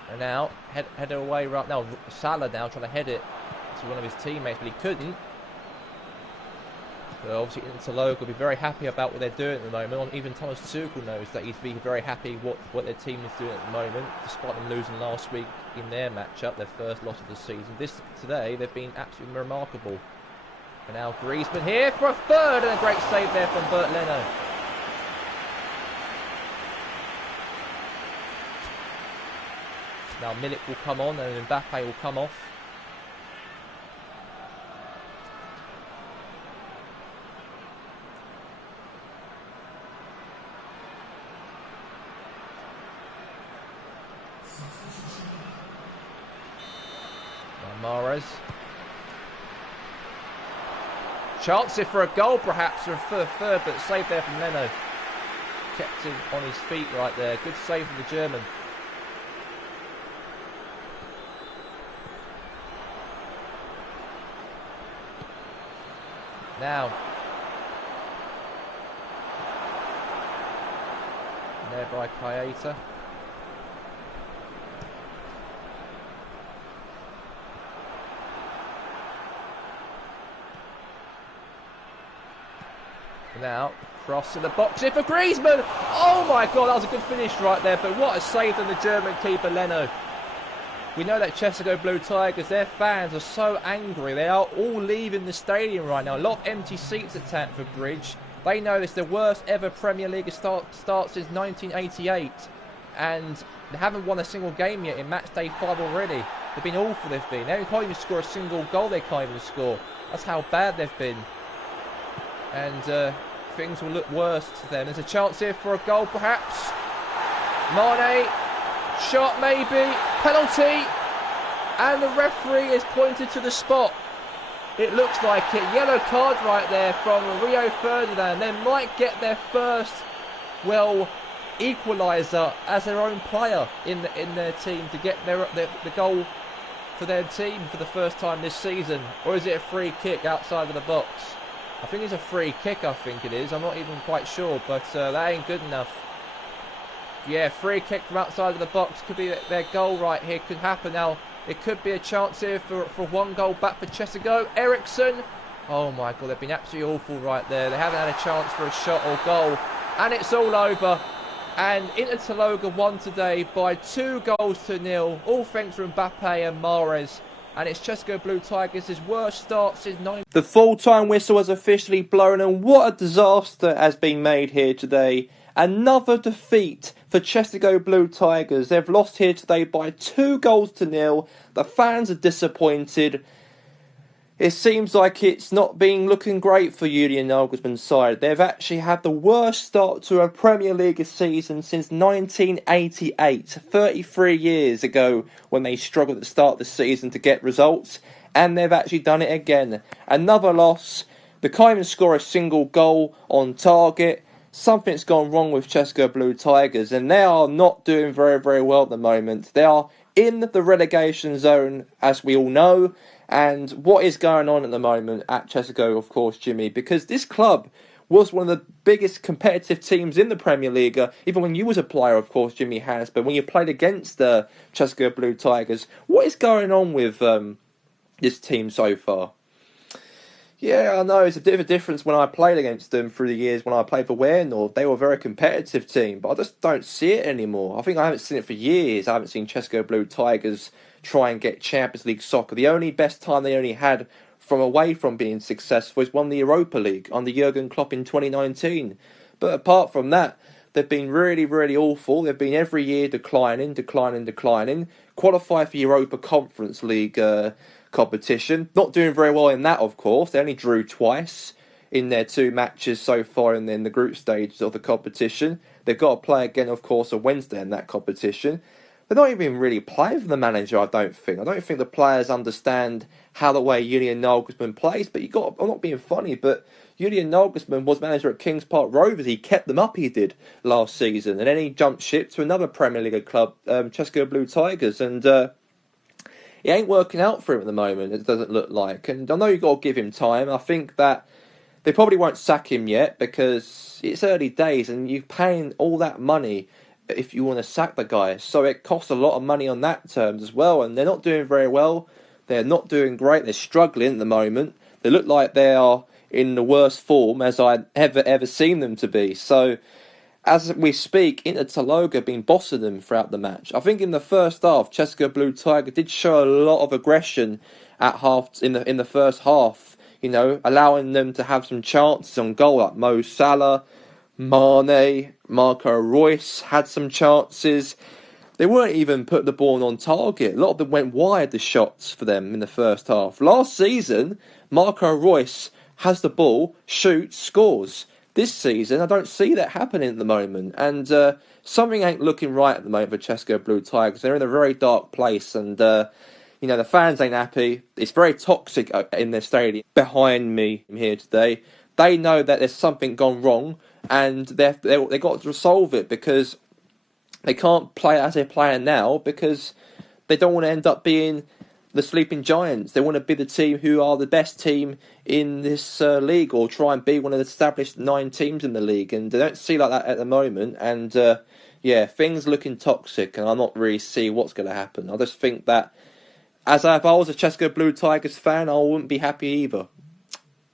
And now, header away right now. Salah now trying to head it to one of his teammates, but he couldn't. But obviously, Inter Taloga will be very happy about what they're doing at the moment. Even Thomas Tuchel knows that he's being very happy what their team is doing at the moment, despite them losing last week in their matchup, their first loss of the season. Today, they've been absolutely remarkable. And now Griezmann here for a third, and a great save there from Bert Leno. Now Milik will come on and Mbappe will come off. Mahrez. Chance here for a goal perhaps, or for a third, but save there from Leno. Kept him on his feet right there. Good save from the German. Now. There by Keita. Now, cross in the box here for Griezmann. Oh my God, that was a good finish right there. But what a save from the German keeper, Leno. We know that Cheshugo Blue Tigers, their fans are so angry. They are all leaving the stadium right now. A lot of empty seats at Stamford Bridge. They know it's the worst ever Premier League start since 1988. And they haven't won a single game yet in match day 5 already. They've been awful, they've been. They can't even score a single goal, they can't even score. That's how bad they've been. And things will look worse to them. There's a chance here for a goal, perhaps. Mane, shot maybe, penalty, and the referee is pointed to the spot. It looks like it. Yellow card right there from Rio Ferdinand. They might get their first, well, equaliser as their own player in their team to get the goal for their team for the first time this season. Or is it a free kick outside of the box? I think it's a free kick, I think it is. I'm not even quite sure, but that ain't good enough. Yeah, free kick from outside of the box. Could be their goal right here. Could happen now. It could be a chance here for one goal back for Cheshugo. Eriksson. Oh my God, they've been absolutely awful right there. They haven't had a chance for a shot or goal. And it's all over. And Inter Taloga won today by 2-0. All thanks to Mbappe and Mahrez. And it's Cheshugo Blue Tigers' worst start since 9. The full-time whistle has officially blown, and what a disaster has been made here today. Another defeat for Cheshugo Blue Tigers. They've lost here today by 2-0. The fans are disappointed. It seems like it's not been looking great for Julian Nagelsmann's side. They've actually had the worst start to a Premier League season since 1988, 33 years ago, when they struggled at the start of the season to get results, and they've actually done it again. Another loss. They can't even score a single goal on target. Something's gone wrong with Cheshugo Blue Tigers, and they are not doing very, very well at the moment. They are in the relegation zone, as we all know. And what is going on at the moment at Cheshugo, of course, Jimmy, because this club was one of the biggest competitive teams in the Premier League, even when you was a player, of course, Jimmy has, but when you played against the Cheshugo Blue Tigers, what is going on with this team so far? Yeah, I know, it's a bit of a difference when I played against them through the years when I played for Warenor. They were a very competitive team, but I just don't see it anymore. I think I haven't seen it for years. I haven't seen Cheshugo Blue Tigers try and get Champions League soccer. The only best time they only had from away from being successful is won the Europa League under Jurgen Klopp in 2019. But apart from that, they've been really, really awful. They've been every year declining. Qualify for Europa Conference League competition. Not doing very well in that, of course. They only drew twice in their 2 matches so far in the group stages of the competition. They've got to play again, of course, on Wednesday in that competition. They're not even really playing for the manager, I don't think. I don't think the players understand how the way Julian Nagelsmann plays. But I'm not being funny, but Julian Nagelsmann was manager at Kings Park Rovers. He kept them up, he did, last season. And then he jumped ship to another Premier League club, Cheshugo Blue Tigers. And it ain't working out for him at the moment, it doesn't look like. And I know you've got to give him time. I think that they probably won't sack him yet because it's early days and you're paying all that money if you want to sack the guy. So it costs a lot of money on that terms as well. And they're not doing very well. They're not doing great. They're struggling at the moment. They look like they are in the worst form as I've ever seen them to be. So as we speak, Inter Taloga been bossing them throughout the match. I think in the first half, Cheshugo Blue Tiger did show a lot of aggression at half in the first half. You know, allowing them to have some chances on goal, like Mo Salah, Mane, Marco Reus had some chances. They weren't even putting the ball on target. A lot of them went wide, the shots for them in the first half. Last season, Marco Reus has the ball, shoots, scores. This season, I don't see that happening at the moment. And something ain't looking right at the moment for Chesco Blue Tigers. They're in a very dark place, and the fans ain't happy. It's very toxic in their stadium. Behind me here today, they know that there's something gone wrong, and they got to resolve it, because they can't play as they're playing now, because they don't want to end up being the sleeping giants. They want to be the team who are the best team in this league, or try and be one of the established 9 teams in the league, and they don't see like that at the moment. And things looking toxic, and I'm not really see what's going to happen. I just think that if I was a Chesco Blue Tigers fan, I wouldn't be happy either.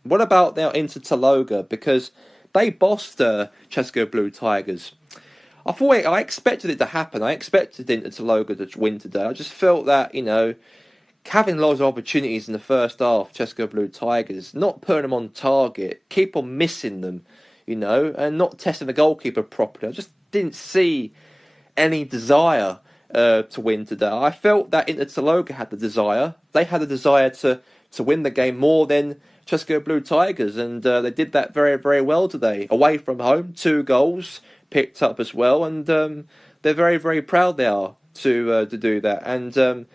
What about now into Taloga? Because they bossed Chesco Blue Tigers. I expected it to happen. I expected Inter Taloga to win today. I just felt that, having loads of opportunities in the first half, Chesco Blue Tigers, not putting them on target, keep on missing them, and not testing the goalkeeper properly. I just didn't see any desire to win today. I felt that Inter Taloga had the desire. They had the desire to win the game more than Chesco Blue Tigers, and they did that very, very well today. Away from home, 2 goals picked up as well, and they're very, very proud they are to do that. And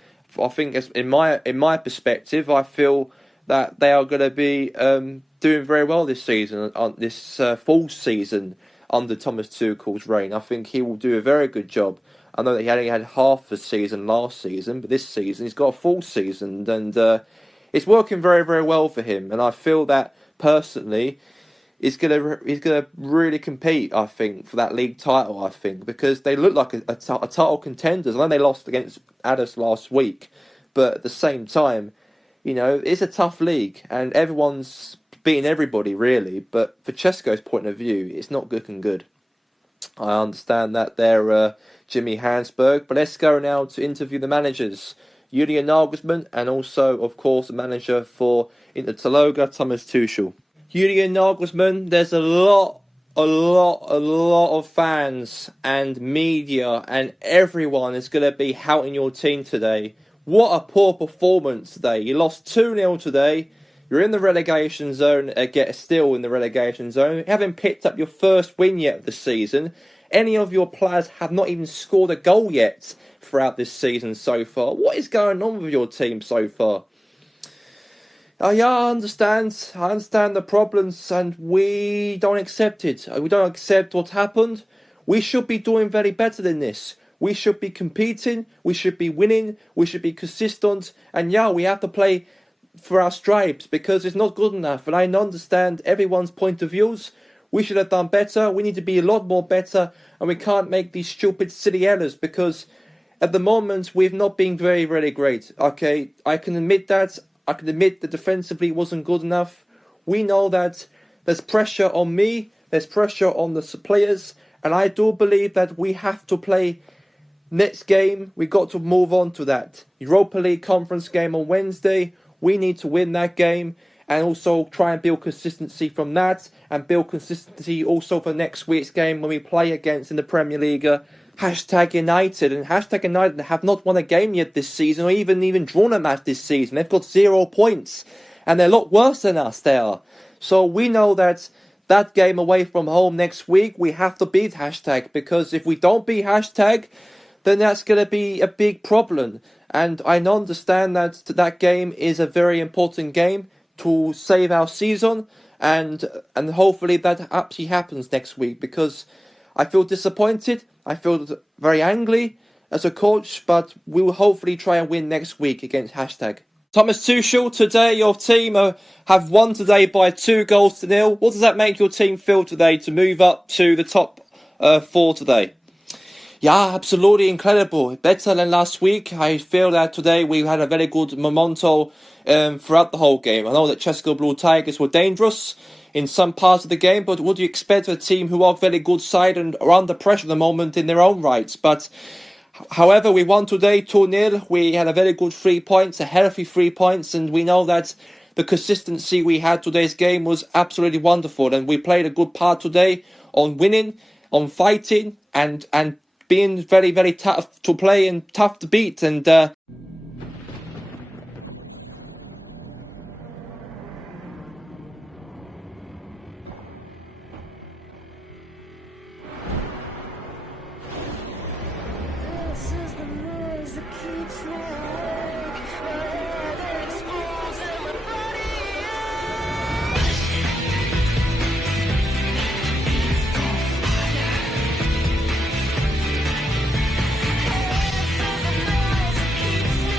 I think, in my perspective, I feel that they are going to be doing very well this season, on this full season under Thomas Tuchel's reign. I think he will do a very good job. I know that he only had half the season last season, but this season he's got a full season, and it's working very, very well for him. And I feel that personally, he's gonna really compete, I think, for that league title. I think, because they look like a title contenders. I know they lost against Addis last week, but at the same time, it's a tough league, and everyone's beating everybody really. But for Chesco's point of view, it's not looking good. I understand that they're Jimmy Hansberg, but let's go now to interview the managers, Julian Nagelsmann, and also, of course, the manager for Inter Taloga, Thomas Tuchel. Julian Nagelsmann, there's a lot of fans and media and everyone is going to be touting your team today. What a poor performance today. You lost 2-0 today. You're in the relegation zone, still in the relegation zone. You haven't picked up your first win yet of the season. Any of your players have not even scored a goal yet throughout this season so far. What is going on with your team so far? I understand the problems, and we don't accept it. We don't accept what happened. We should be doing very better than this. We should be competing, we should be winning, we should be consistent, and we have to play for our stripes, because it's not good enough. And I understand everyone's point of views. We should have done better. We need to be a lot more better, and we can't make these stupid silly errors, because at the moment we've not been very, very great. Okay, I can admit that. I can admit that defensively wasn't good enough. We know that there's pressure on me, there's pressure on the players, and I do believe that we have to play next game. We got to move on to that Europa League conference game on Wednesday. We need to win that game, and also try and build consistency from that, and build consistency also for next week's game when we play against in the Premier League. #United, and #United have not won a game yet this season, or even drawn a match this season. They've got 0 points, and they're a lot worse than us. They are. So we know that game away from home next week, we have to beat #, because if we don't beat #, then that's going to be a big problem. And I understand that game is a very important game to save our season, and hopefully that actually happens next week, because I feel disappointed. I feel very angry as a coach, but we will hopefully try and win next week against #. Thomas Tuchel, today your team have won today by 2-0. What does that make your team feel today to move up to the top 4 today? Yeah, absolutely incredible. Better than last week. I feel that today we had a very good momentum throughout the whole game. I know that Chesco Blue Tigers were dangerous in some parts of the game, but what do you expect of a team who are very good side and are under pressure at the moment in their own rights? But however, we won today 2-0. We had a very good 3 points, a healthy 3 points, and we know that the consistency we had today's game was absolutely wonderful, and we played a good part today on winning, on fighting, and being very, very tough to play and tough to beat. And This is the noise that keeps me awake. My head explodes and my body aches. This is the noise that keeps me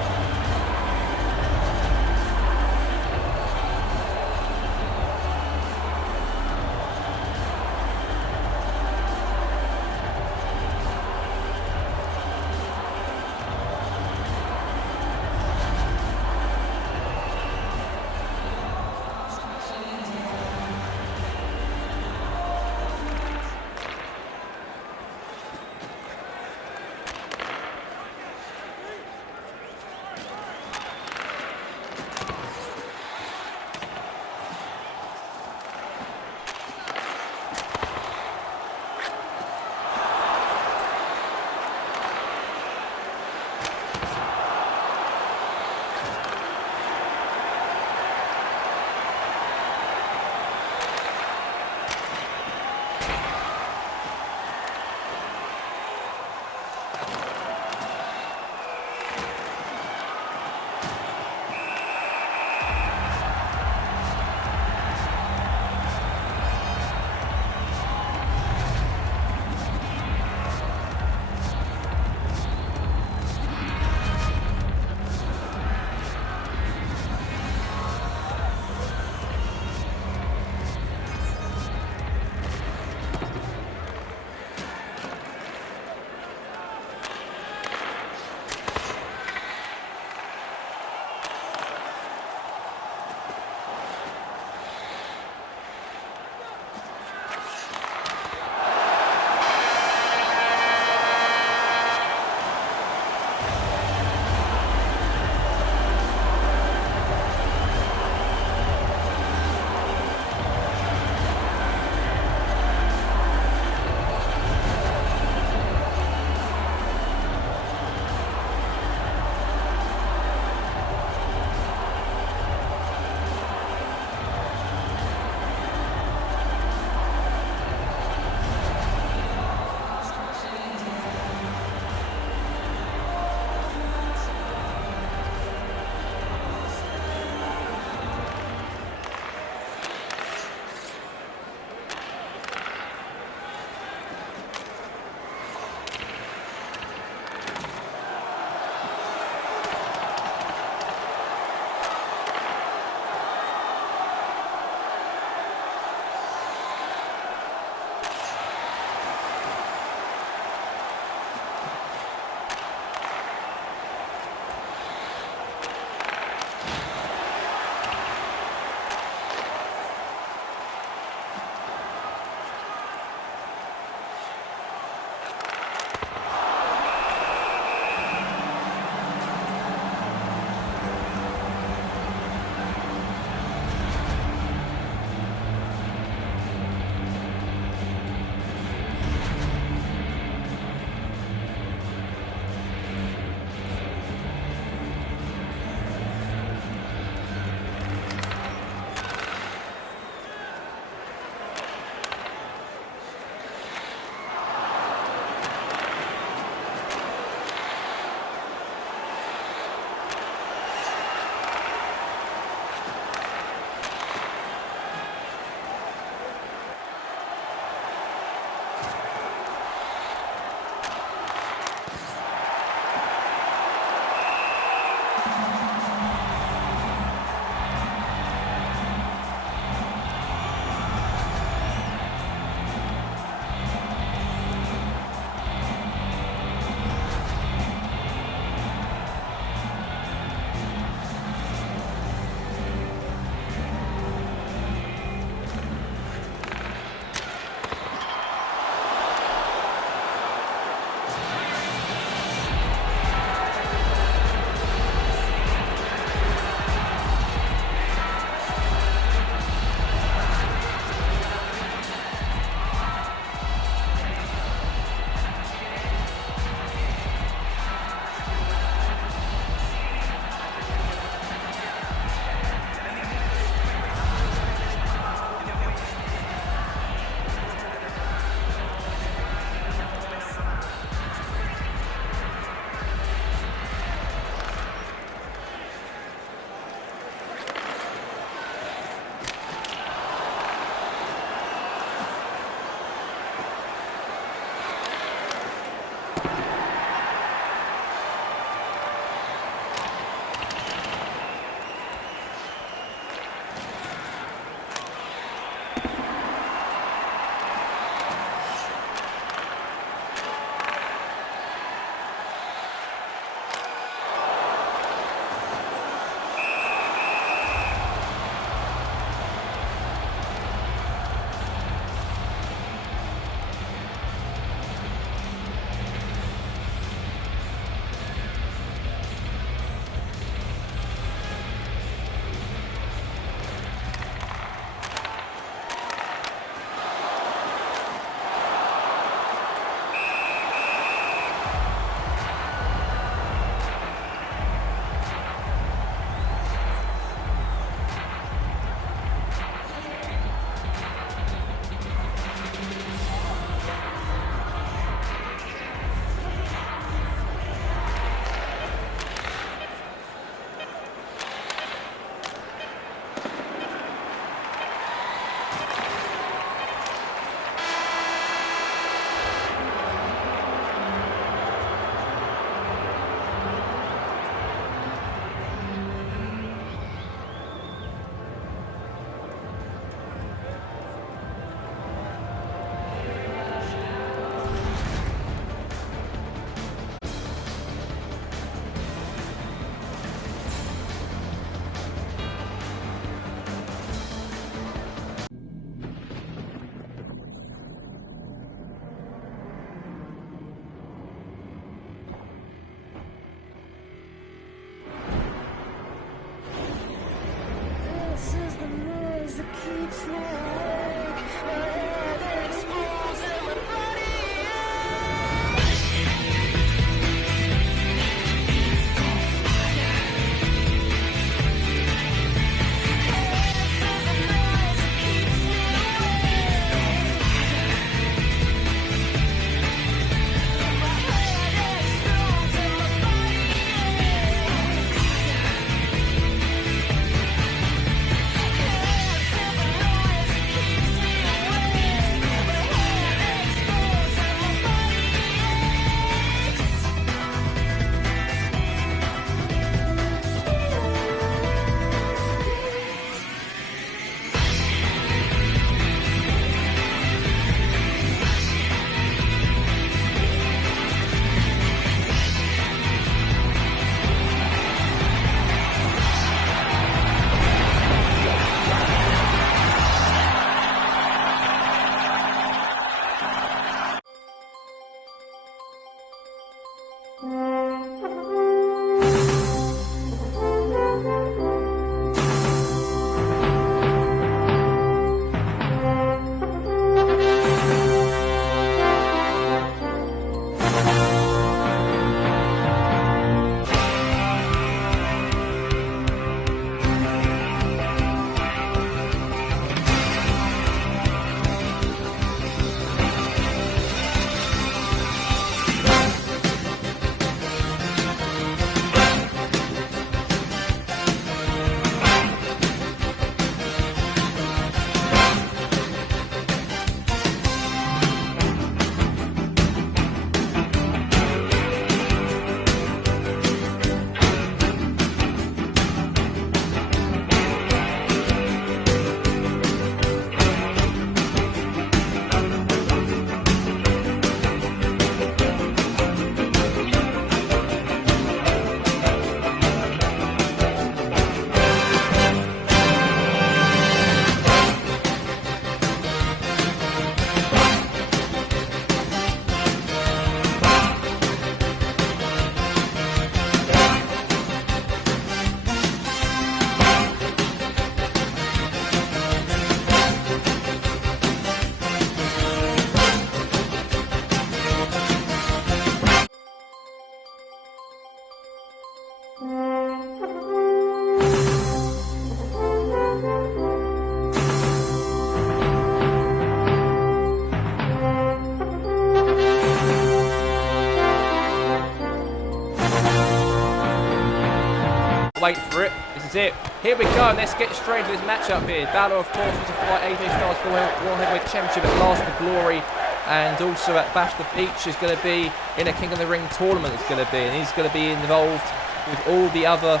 wait for it. This is it. Here we go. Let's get straight into this matchup here. Balor, of course, was to fight AJ Styles for World Heavyweight Championship at Last for Glory. And also at Bash the Beach is going to be in a King of the Ring tournament. It's going to be, and he's going to be involved with all the other,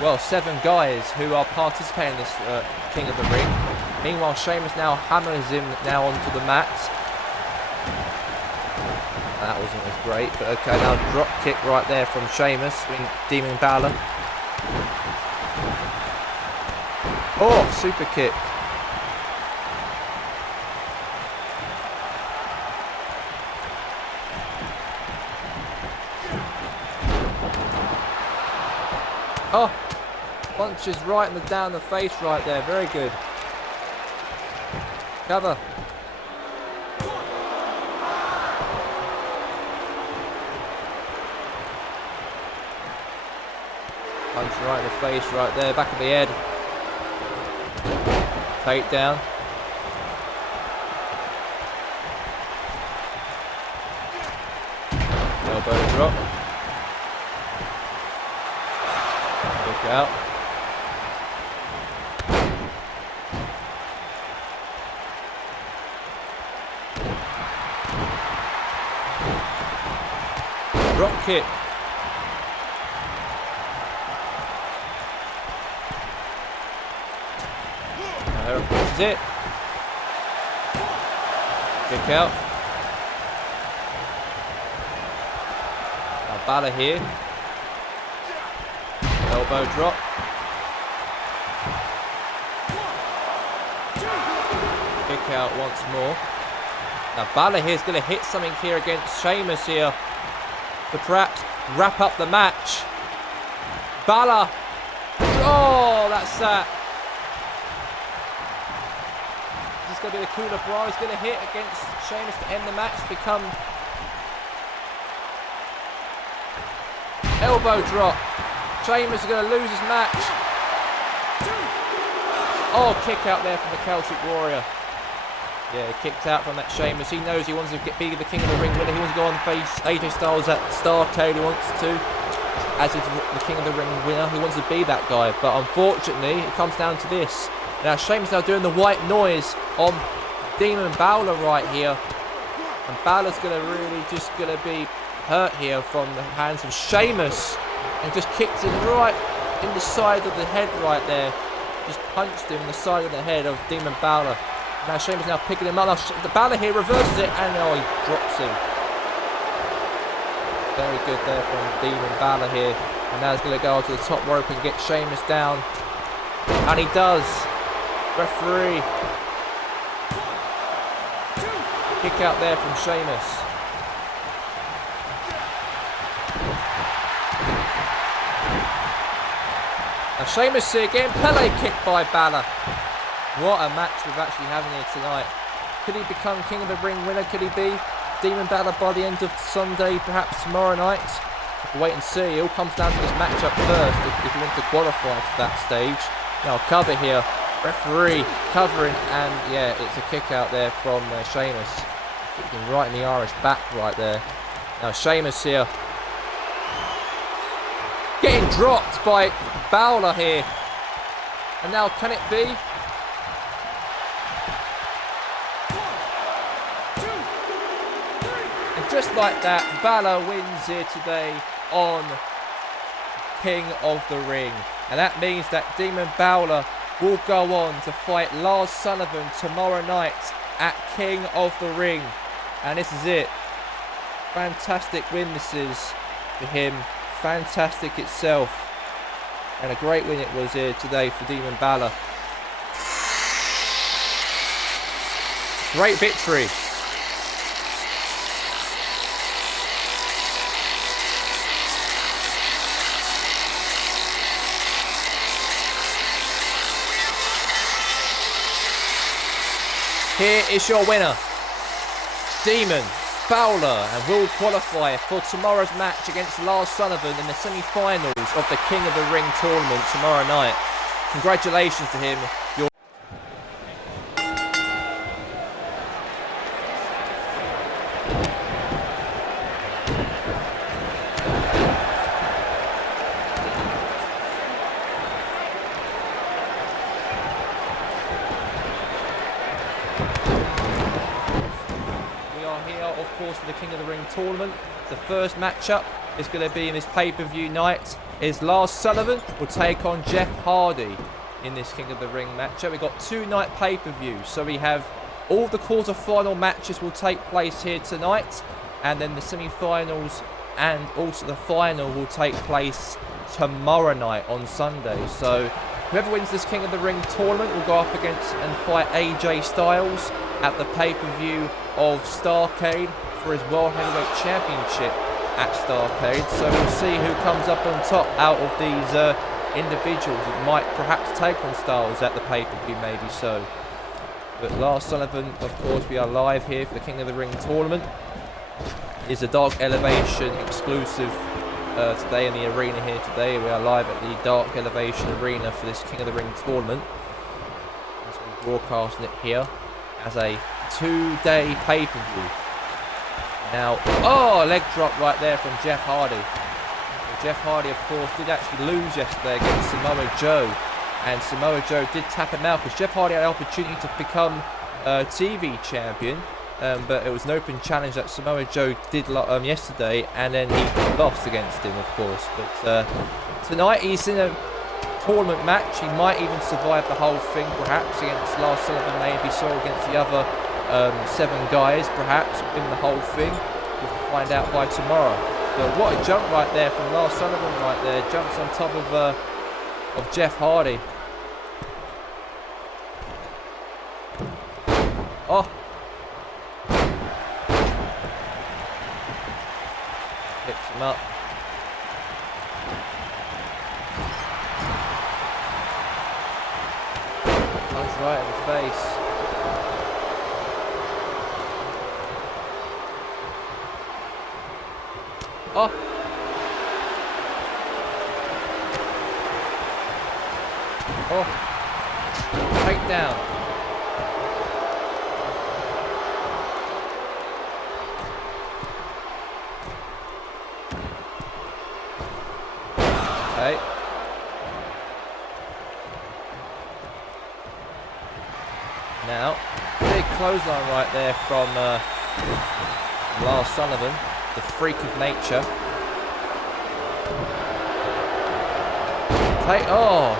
well, 7 guys who are participating in this King of the Ring. Meanwhile, Sheamus now hammers him now onto the mat. That wasn't as great, but okay, now drop kick right there from Sheamus, Demon Balor. Oh, super kick. Oh, punches right down the face right there, very good. Cover. Punch right in the face right there, back of the head. Takedown. Elbow drop. Kick out. Drop kick. This is it. Kick out. Now Balor here. Elbow drop. Kick out once more. Now Balor here is going to hit something here against Sheamus here to perhaps wrap up the match. Balor. Oh, that's that. This is going to be the coup de bras. He's going to hit against Sheamus to end the match. Become elbow drop. Sheamus is going to lose his match. Oh, kick out there from the Celtic Warrior. Yeah, he kicked out from that Sheamus. He knows he wants to be the King of the Ring winner. He wants to go on and face AJ Styles at Starrcade. He wants to, as he's the King of the Ring winner, he wants to be that guy. But unfortunately, it comes down to this. Now Sheamus now doing the white noise on Demon Balor right here. And Balor's going to really just going to be hurt here from the hands of Sheamus. And just kicked him right in the side of the head right there. Just punched him in the side of the head of Demon Balor. Now Sheamus now picking him up. Now the Balor here reverses it and oh, he drops him. Very good there from Demon Balor here. And now he's going to go to the top rope and get Sheamus down. And he does. Referee. Kick out there from Sheamus. Now Sheamus here again. Pele kicked by Balor. What a match we're actually having here tonight. Could he become King of the Ring winner? Could he be Demon Balor by the end of Sunday, perhaps tomorrow night? We'll wait and see. It all comes down to this matchup first if you want to qualify to that stage. Now cover here. Referee covering, and yeah, it's a kick out there from Sheamus. Kicked him right in the Irish back right there. Now Sheamus here. Getting dropped by Balor here. And now can it be? And just like that, Balor wins here today on King of the Ring. And that means that Demon Balor will go on to fight Lars Sullivan tomorrow night at King of the Ring. And this is it. Fantastic win this is for him. Fantastic itself. And a great win it was here today for Demon Balor. Great victory. Here is your winner, Demon Balor, and will qualify for tomorrow's match against Lars Sullivan in the semi-finals of the King of the Ring tournament tomorrow night. Congratulations to him. course, for the King of the Ring tournament. The first matchup is going to be in this pay-per-view night. Is Lars Sullivan will take on Jeff Hardy in this King of the Ring matchup. We've got 2 night pay-per-views, so we have all the quarter-final matches will take place here tonight, and then the semi-finals and also the final will take place tomorrow night on Sunday. So whoever wins this King of the Ring tournament will go up against and fight AJ Styles at the pay-per-view of Starrcade for his World Heavyweight Championship at Starrcade. So we'll see who comes up on top out of these individuals that might perhaps take on Styles at the pay-per-view, maybe so. But Lars Sullivan, of course, we are live here for the King of the Ring tournament. Is a Dark Elevation exclusive today in the arena here today. We are live at the Dark Elevation arena for this King of the Ring tournament. As we're broadcasting it here as a 2-day pay-per-view. Now, leg drop right there from Jeff Hardy. Well, Jeff Hardy, of course, did actually lose yesterday against Samoa Joe. And Samoa Joe did tap him out because Jeff Hardy had an opportunity to become TV champion. But it was an open challenge that Samoa Joe did yesterday, and then he lost against him, of course. But tonight he's in a tournament match. He might even survive the whole thing, perhaps, against Lars Sullivan, maybe so, against the other 7 guys, perhaps, in the whole thing. We'll find out by tomorrow. But what a jump right there from Lars Sullivan right there. Jumps on top of Jeff Hardy. Oh. Picks him up. Punch right in the face. Oh. Oh. Takedown. Okay. Now, big clothesline right there from Lars Sullivan, the freak of nature.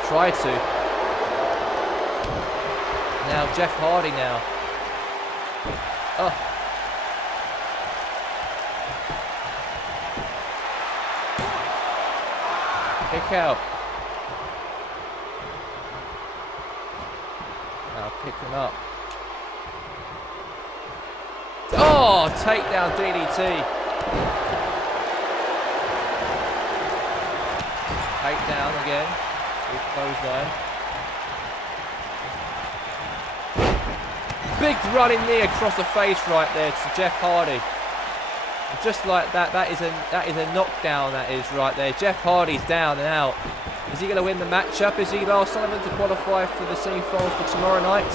Try to. Now Jeff Hardy now. Oh. Kick out. Now pick him up. Oh, takedown DDT. Takedown again. With clothesline. Big running knee across the face right there to Jeff Hardy. And just like that, that is a knockdown. That is right there. Jeff Hardy's down and out. Is he going to win the matchup? Is he Lars Sullivan to qualify for the semi-finals for tomorrow night?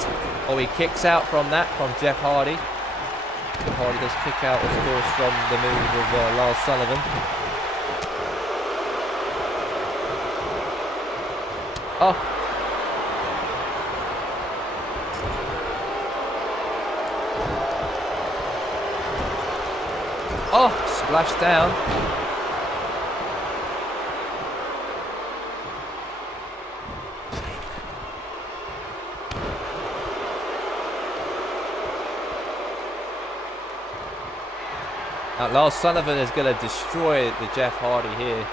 Or he kicks out from that from Jeff Hardy. Jeff Hardy does kick out, of course, from the move of Lars Sullivan. Oh. Oh, splash down. Now, Lars Sullivan is going to destroy the Jeff Hardy here.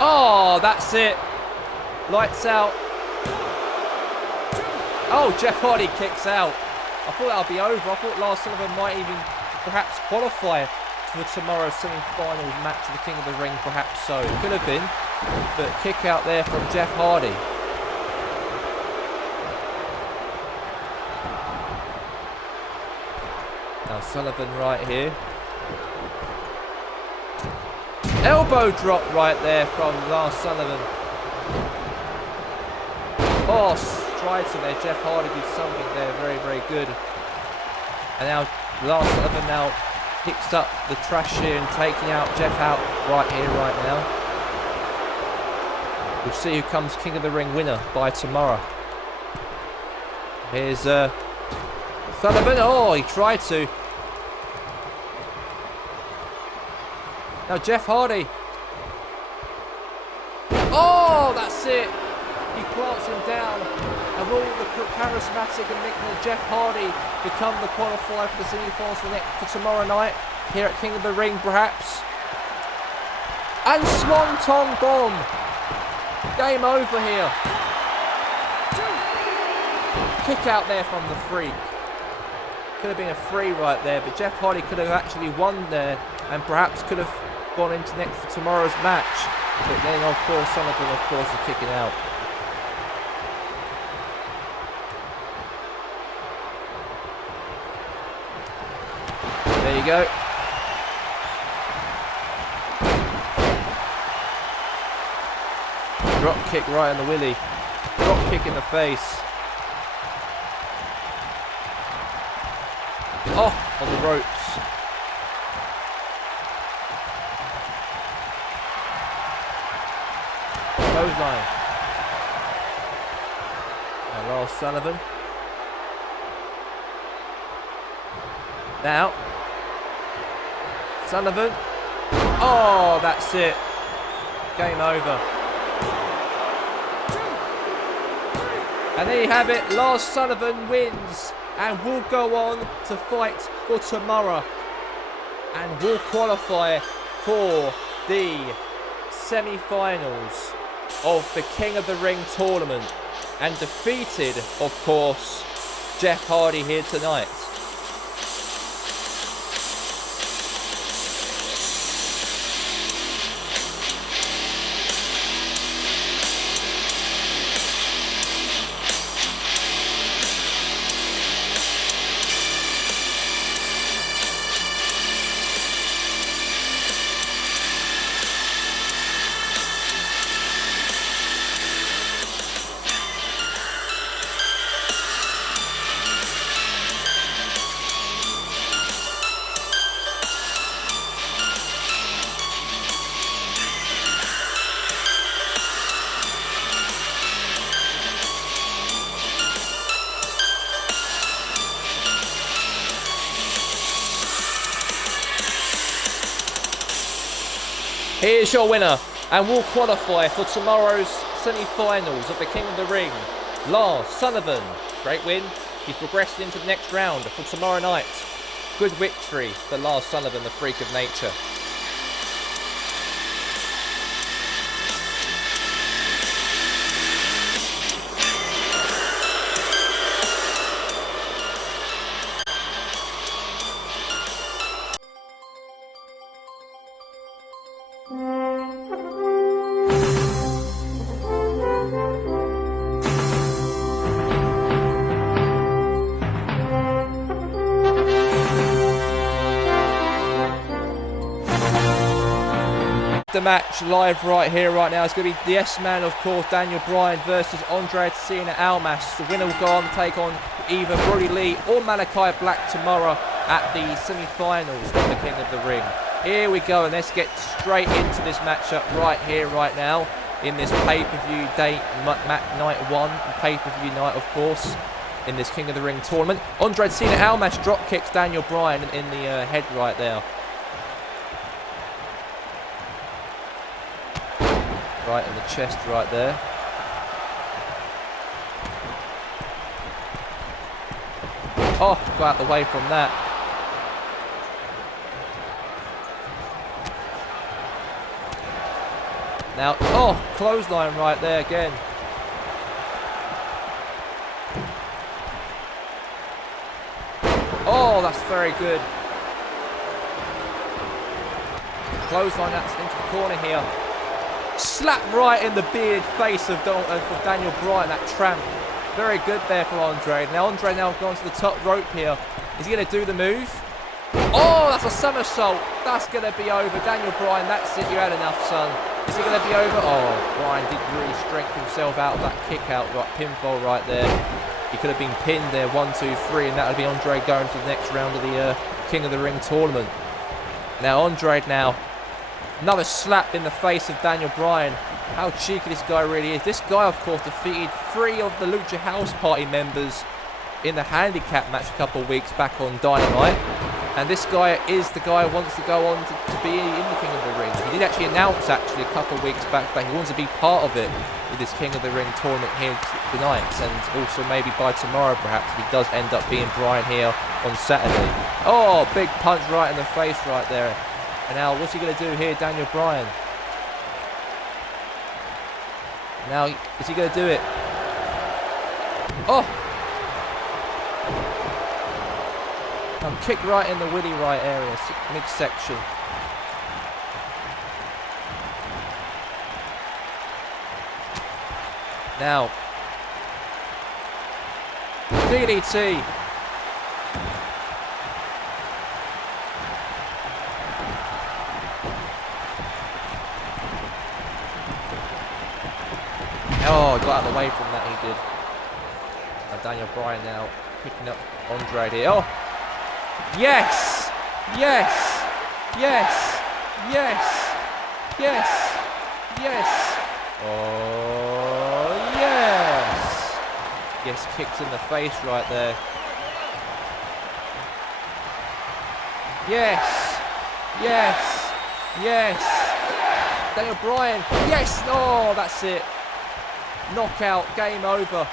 Oh, that's it. Lights out. Oh, Jeff Hardy kicks out. I thought that would be over. I thought Lars Sullivan might even perhaps qualify for tomorrow's semi-finals match of the King of the Ring, perhaps so. It could have been, but kick out there from Jeff Hardy. Now Sullivan right here. Elbow drop right there from Lars Sullivan. Oh, strides in there. Jeff Hardy did something there very, very good. And now Lars Sullivan now picks up the trash here and taking out Jeff out right here, right now. We'll see who comes King of the Ring winner by tomorrow. Here's Sullivan, oh, he tried to. Now Jeff Hardy. Oh, that's it. He plants him down. And will the charismatic and Jeff Hardy become the qualifier for the semi-finals for tomorrow night here at King of the Ring, perhaps? And Swanton Bomb. Game over here. Kick out there from the Freak. Could have been a free right there, but Jeff Hardy could have actually won there and perhaps could have gone into next for tomorrow's match. But then, of course, Sullivan, of course, is kicking out. There you go. Drop kick right on the willy. Drop kick in the face. Oh, on the ropes. Clothesline. And Lars Sullivan. Now. Sullivan. Oh, that's it. Game over. And there you have it. Lars Sullivan wins and will go on to fight for tomorrow and will qualify for the semi-finals of the King of the Ring tournament and defeated, of course, Jeff Hardy here tonight. Here's your winner and will qualify for tomorrow's semi-finals of the King of the Ring. Lars Sullivan, great win. He's progressed into the next round for tomorrow night. Good victory for Lars Sullivan, the Freak of Nature. The match live right here, right now. It's going to be the S-Man, of course, Daniel Bryan versus Andrade Cien Almas. The winner will go on to take on either Brody Lee or Malachi Black tomorrow at the semi-finals of the King of the Ring. Here we go, and let's get straight into this matchup right here, right now, in this pay-per-view date, night one, pay-per-view night, of course, in this King of the Ring tournament. Andrade Cien Almas drop kicks Daniel Bryan in the head right there. Right in the chest right there. Oh, got out the way from that. Now, oh, clothesline right there again. Oh, that's very good. Clothesline, that's into the corner here. Slap right in the beard face of Daniel Bryan, that tramp. Very good there for Andrade. Now Andrade now gone to the top rope here. Is he going to do the move? Oh, that's a somersault. That's going to be over. Daniel Bryan, that's it. You had enough, son. Is he going to be over? Oh, Bryan did really strengthen himself out of that kick out, right, pinfall right there. He could have been pinned there, 1, 2, 3, and that would be Andrade going to the next round of the King of the Ring tournament. Now Andrade now. Another slap in the face of Daniel Bryan. How cheeky this guy really is. This guy, of course, defeated 3 of the Lucha House Party members in the handicap match a couple of weeks back on Dynamite. And this guy is the guy who wants to go on to be in the King of the Ring. He did actually announce a couple of weeks back that he wants to be part of it with this King of the Ring tournament here tonight, and also maybe by tomorrow perhaps if he does end up being Bryan here on Saturday. Oh, big punch right in the face right there. And now what's he going to do here, Daniel Bryan? Now, is he going to do it? Oh! Kick right in the Willie right area, midsection. Now, DDT. Oh, got out of the way from that, he did. Now Daniel Bryan now picking up Andre here. Oh! Yes! Yes! Yes! Yes! Yes! Yes! Oh, yes! Yes, kicks in the face right there. Yes! Yes! Yes! Daniel Bryan. Yes! Oh, that's it. Knockout. Game over.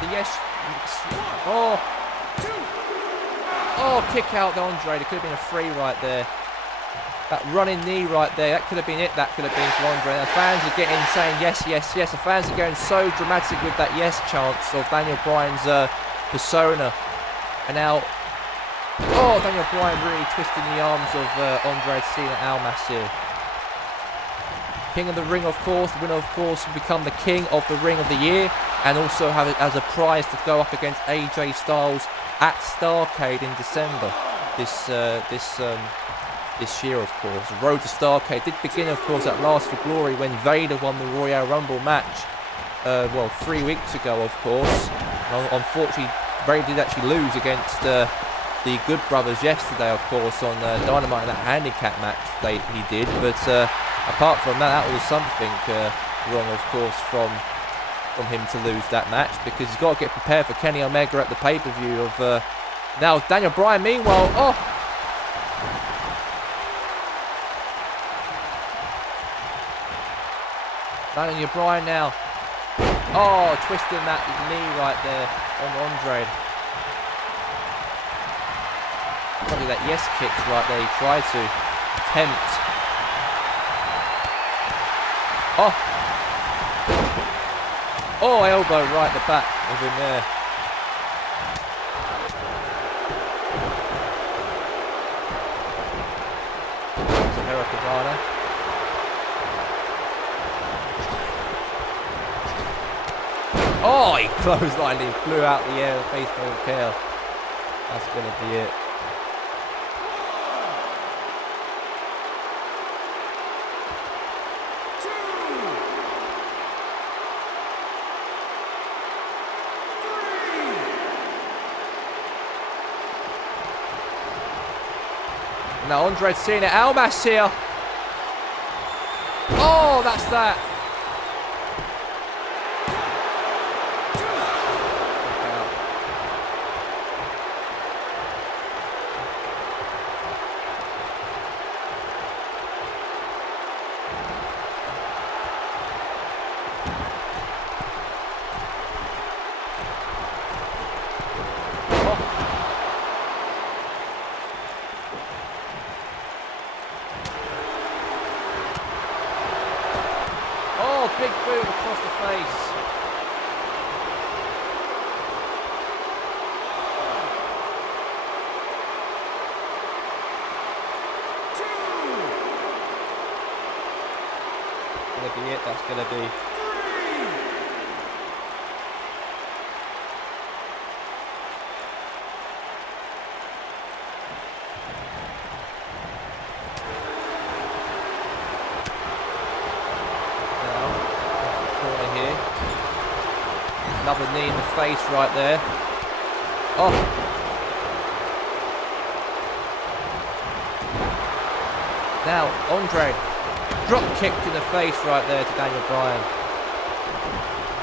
The yes. Oh. Oh, kick out the Andre. There could have been a free right there. That running knee right there. That could have been it. That could have been for Andre. And the fans are getting saying yes, yes, yes. The fans are going so dramatic with that yes chance of Daniel Bryan's persona. And now, oh, Daniel Bryan really twisting the arms of Andre Cena Almas here. King of the Ring, of course. The winner, of course, will become the King of the Ring of the Year, and also have it as a prize to go up against AJ Styles at Starrcade in December this year, of course. The road to Starrcade did begin, of course, at Last for Glory when Vader won the Royal Rumble match, 3 weeks ago, of course. Unfortunately, Vader did actually lose against the Good Brothers yesterday, of course, on Dynamite in that handicap match he did. But apart from that, that was something wrong, of course, from him to lose that match, because he's got to get prepared for Kenny Omega at the pay-per-view of now Daniel Bryan. Meanwhile, oh, Daniel Bryan now, oh, twisting that knee right there on Andre. Probably that yes kick right there. He tried to attempt. Oh. Oh, elbow right at the back of him there. There's a Hurricanrana. Oh, he clotheslined him, flew out the air, the face don't care. That's going to be it. Now Andre Cena Almas here. Oh, that's that. Big boot across the face. Gonna be it, that's gonna be. Another knee in the face right there. Oh. Now, Andre. Drop kicked in the face right there to Daniel Bryan.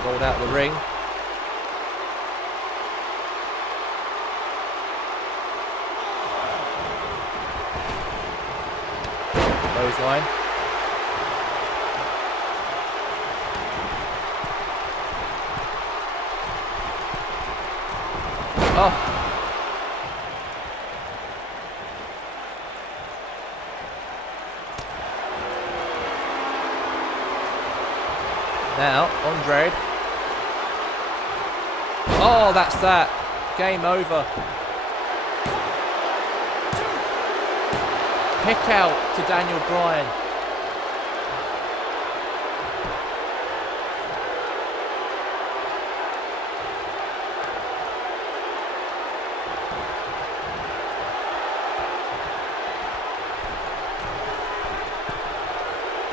Rolled out of the ring. clothesline. Oh. Now, Andrade. Oh, that's that. Game over. Kick out to Daniel Bryan.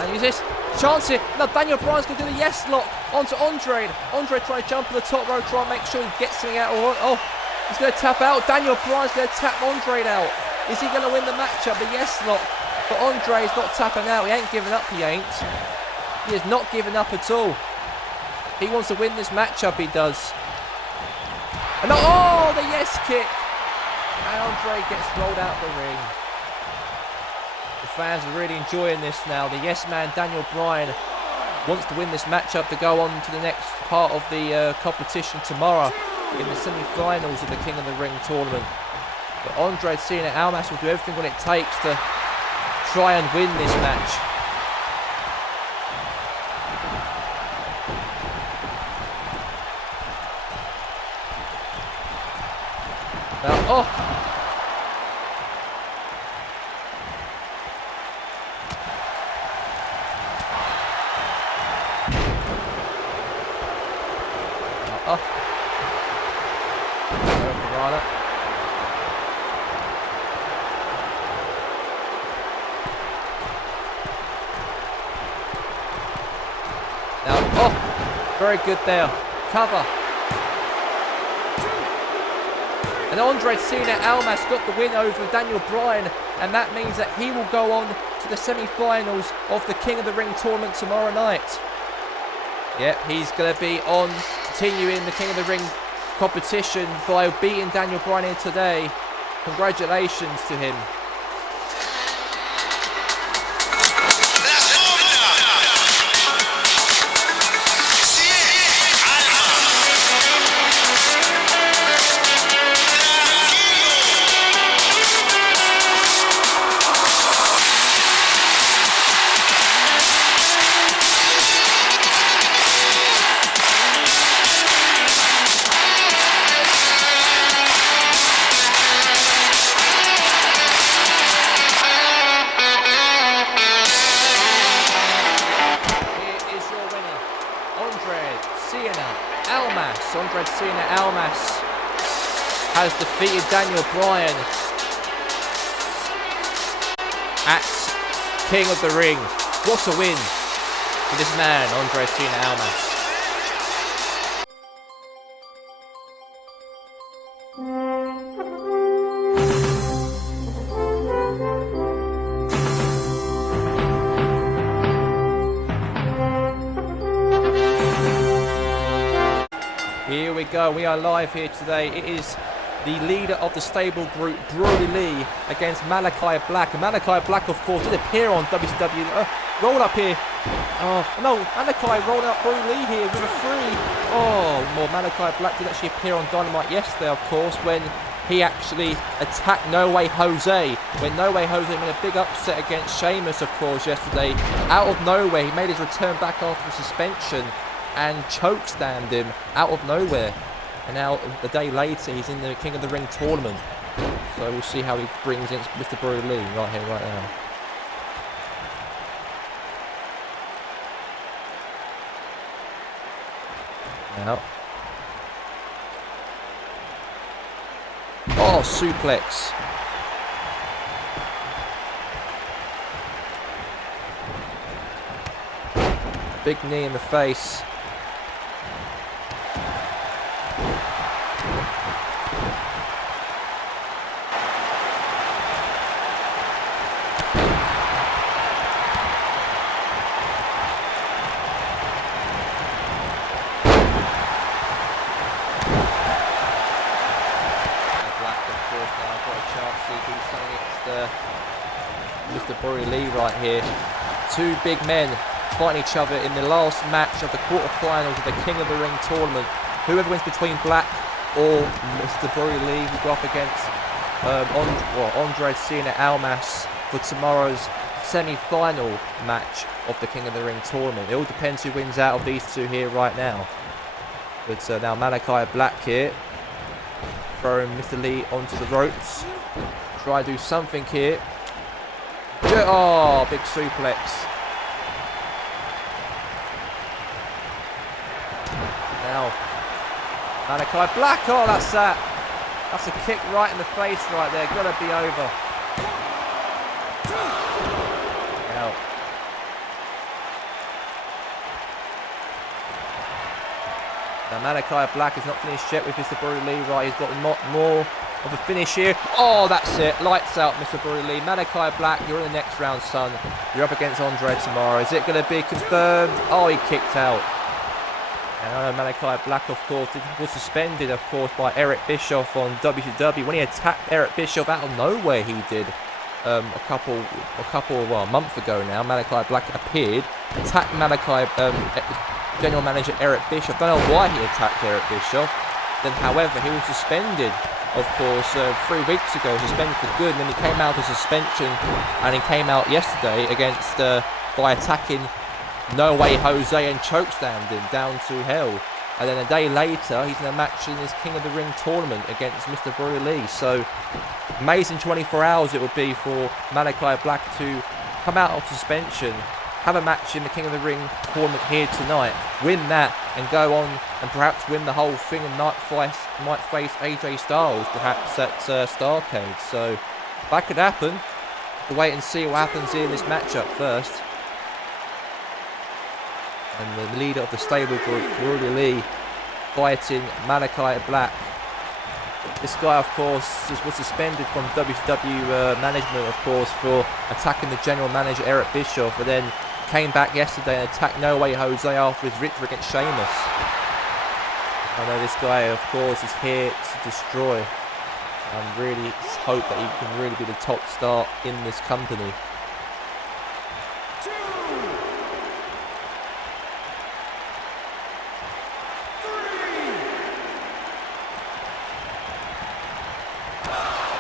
And use this. Chance it. Now Daniel Bryan's going to do the yes lock onto Andrade. Andrade trying to jump on the top rope, try and make sure he gets something out. Oh, he's going to tap out. Daniel Bryan's going to tap Andrade out. Is he going to win the matchup? The yes lock. But Andrade's not tapping out. He ain't giving up, he ain't. He is not giving up at all. He wants to win this matchup, he does. And oh, the yes kick. And Andrade gets rolled out the ring. The fans are really enjoying this now. The yes man, Daniel Bryan, wants to win this matchup to go on to the next part of the competition tomorrow in the semi-finals of the King of the Ring tournament. But Andrade Cien Almas will do everything what it takes to try and win this match. Now, oh! Now, oh, very good there. Cover. And Andrade Cien Almas got the win over Daniel Bryan, and that means that he will go on to the semi-finals of the King of the Ring tournament tomorrow night. Yep, he's going to be on continuing the King of the Ring competition by beating Daniel Bryan here today. Congratulations to him. Andrade Cien Almas has defeated Daniel Bryan at King of the Ring. What a win for this man, Andrade Cien Almas. Here we go, we are live here today. It is the leader of the stable group, Brodie Lee, against Malachi Black. And Malachi Black, of course, did appear on WCW. Roll up here. Oh, no, Malachi rolled out Brodie Lee here with a 3. Oh, well, Malachi Black did actually appear on Dynamite yesterday, of course, when he actually attacked No Way Jose. When No Way Jose made a big upset against Sheamus, of course, yesterday. Out of nowhere, he made his return back after the suspension and chokeslammed him out of nowhere. And now, a day later, he's in the King of the Ring tournament. So we'll see how he brings in Mr. Brodie Lee right here, right now. Now. Oh, suplex. Big knee in the face. Mr. Brody Lee right here. Two big men fighting each other in the last match of the quarterfinals of the King of the Ring tournament. Whoever wins between Black or Mr. Brody Lee will go up against Andre Cena Almas for tomorrow's semi-final match of the King of the Ring tournament. It all depends who wins out of these two here right now. But now Malachi Black here, throwing Mr. Lee onto the ropes. Try to do something here. Oh, big suplex. Now, Malachi Black, oh, that's that. That's a kick right in the face right there. Gotta be over. Now Malachi Black is not finished yet with Mr. Brody Lee, right? He's got more of a finish here. Oh, that's it. Lights out, Mr. Brody Lee. Malachi Black, you're in the next round, son. You're up against Andre tomorrow. Is it going to be confirmed? Oh, he kicked out. And I know Malachi Black, of course, was suspended, of course, by Eric Bischoff on WCW. When he attacked Eric Bischoff out of nowhere, he did. A month ago now, Malachi Black appeared, attacked General Manager Eric Bischoff. Don't know why he attacked Eric Bischoff. Then, however, he was suspended, of course, 3 weeks ago, suspended for good. And then he came out of suspension, and he came out yesterday against by attacking No Way Jose and chokeslammed him down to hell. And then a day later, he's in a match in this King of the Ring tournament against Mr. Brody Lee. So, amazing 24 hours it would be for Malachi Black to come out of suspension, have a match in the King of the Ring tournament here tonight, win that, and go on and perhaps win the whole thing and might face AJ Styles perhaps at Starrcade. So, that could happen. We'll wait and see what happens here in this matchup first. And the leader of the stable group, Brody Lee, fighting Malachi Black. This guy, of course, was suspended from WCW management, of course, for attacking the general manager, Eric Bischoff, but then came back yesterday and attacked No Way Jose after his victory against Sheamus. I know this guy, of course, is here to destroy. I really hope that he can really be the top star in this company.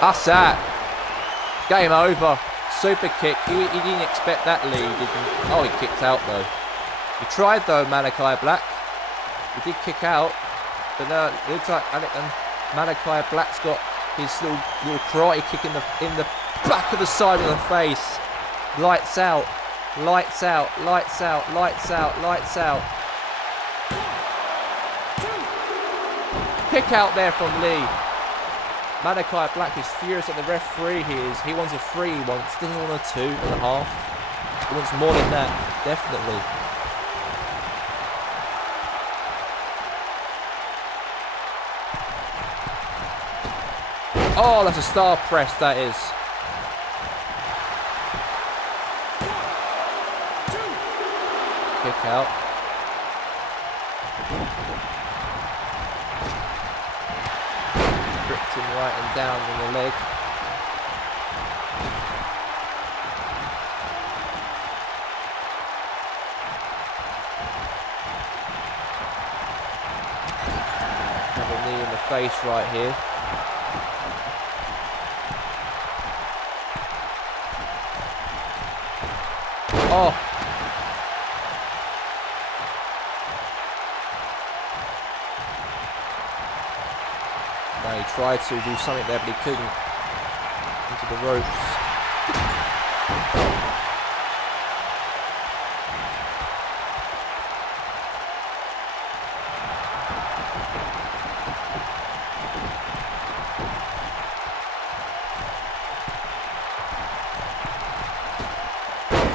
That's that. Game over. Super kick. He didn't expect that lead, did he? Oh, he kicked out though. He tried though, Malachi Black. He did kick out. But it looks like Malachi Black's got his little karate kick in the back of the side of the face. Lights out. Lights out. Lights out. Lights out. Lights out. Kick out there from Lee. Malachi Black is furious at the referee. He wants a 3, he wants, doesn't want a 2.5. He wants more than that, definitely. Oh, that's a star press, that is. Kick out. Gripped him right and down in the leg. Another knee in the face right here. Oh! Now he tried to do something there, but he couldn't. Into the ropes.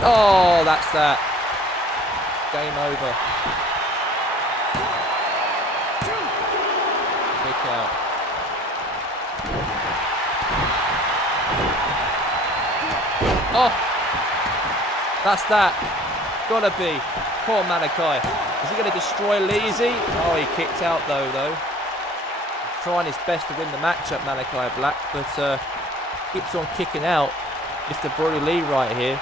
Oh, that's that. Game over. Kick out. Oh, that's that. Gotta be. Poor Malachi. Is he going to destroy Leezy? Oh, he kicked out though. Trying his best to win the matchup, Malachi Black, but keeps on kicking out. Mr. Brody Lee right here.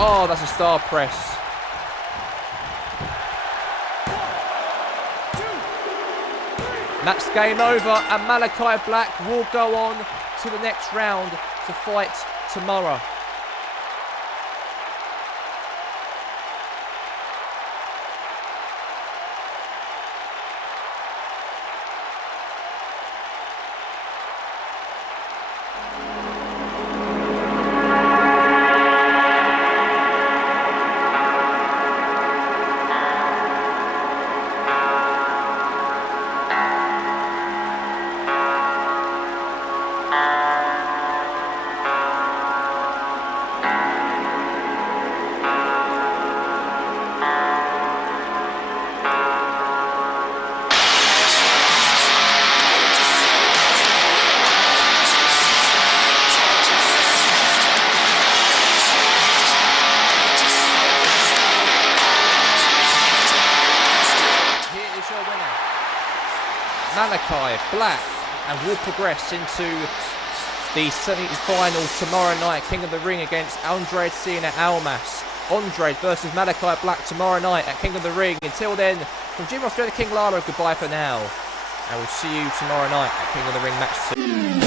Oh, that's a star press. That's game over, and Malachi Black will go on to the next round to fight tomorrow. Malachi Black, and will progress into the semi-final tomorrow night, King of the Ring against Andre Cena Almas. Andre versus Malachi Black tomorrow night at King of the Ring. Until then, from Jim Australia King Lala, goodbye for now, and we'll see you tomorrow night at King of the Ring match 2.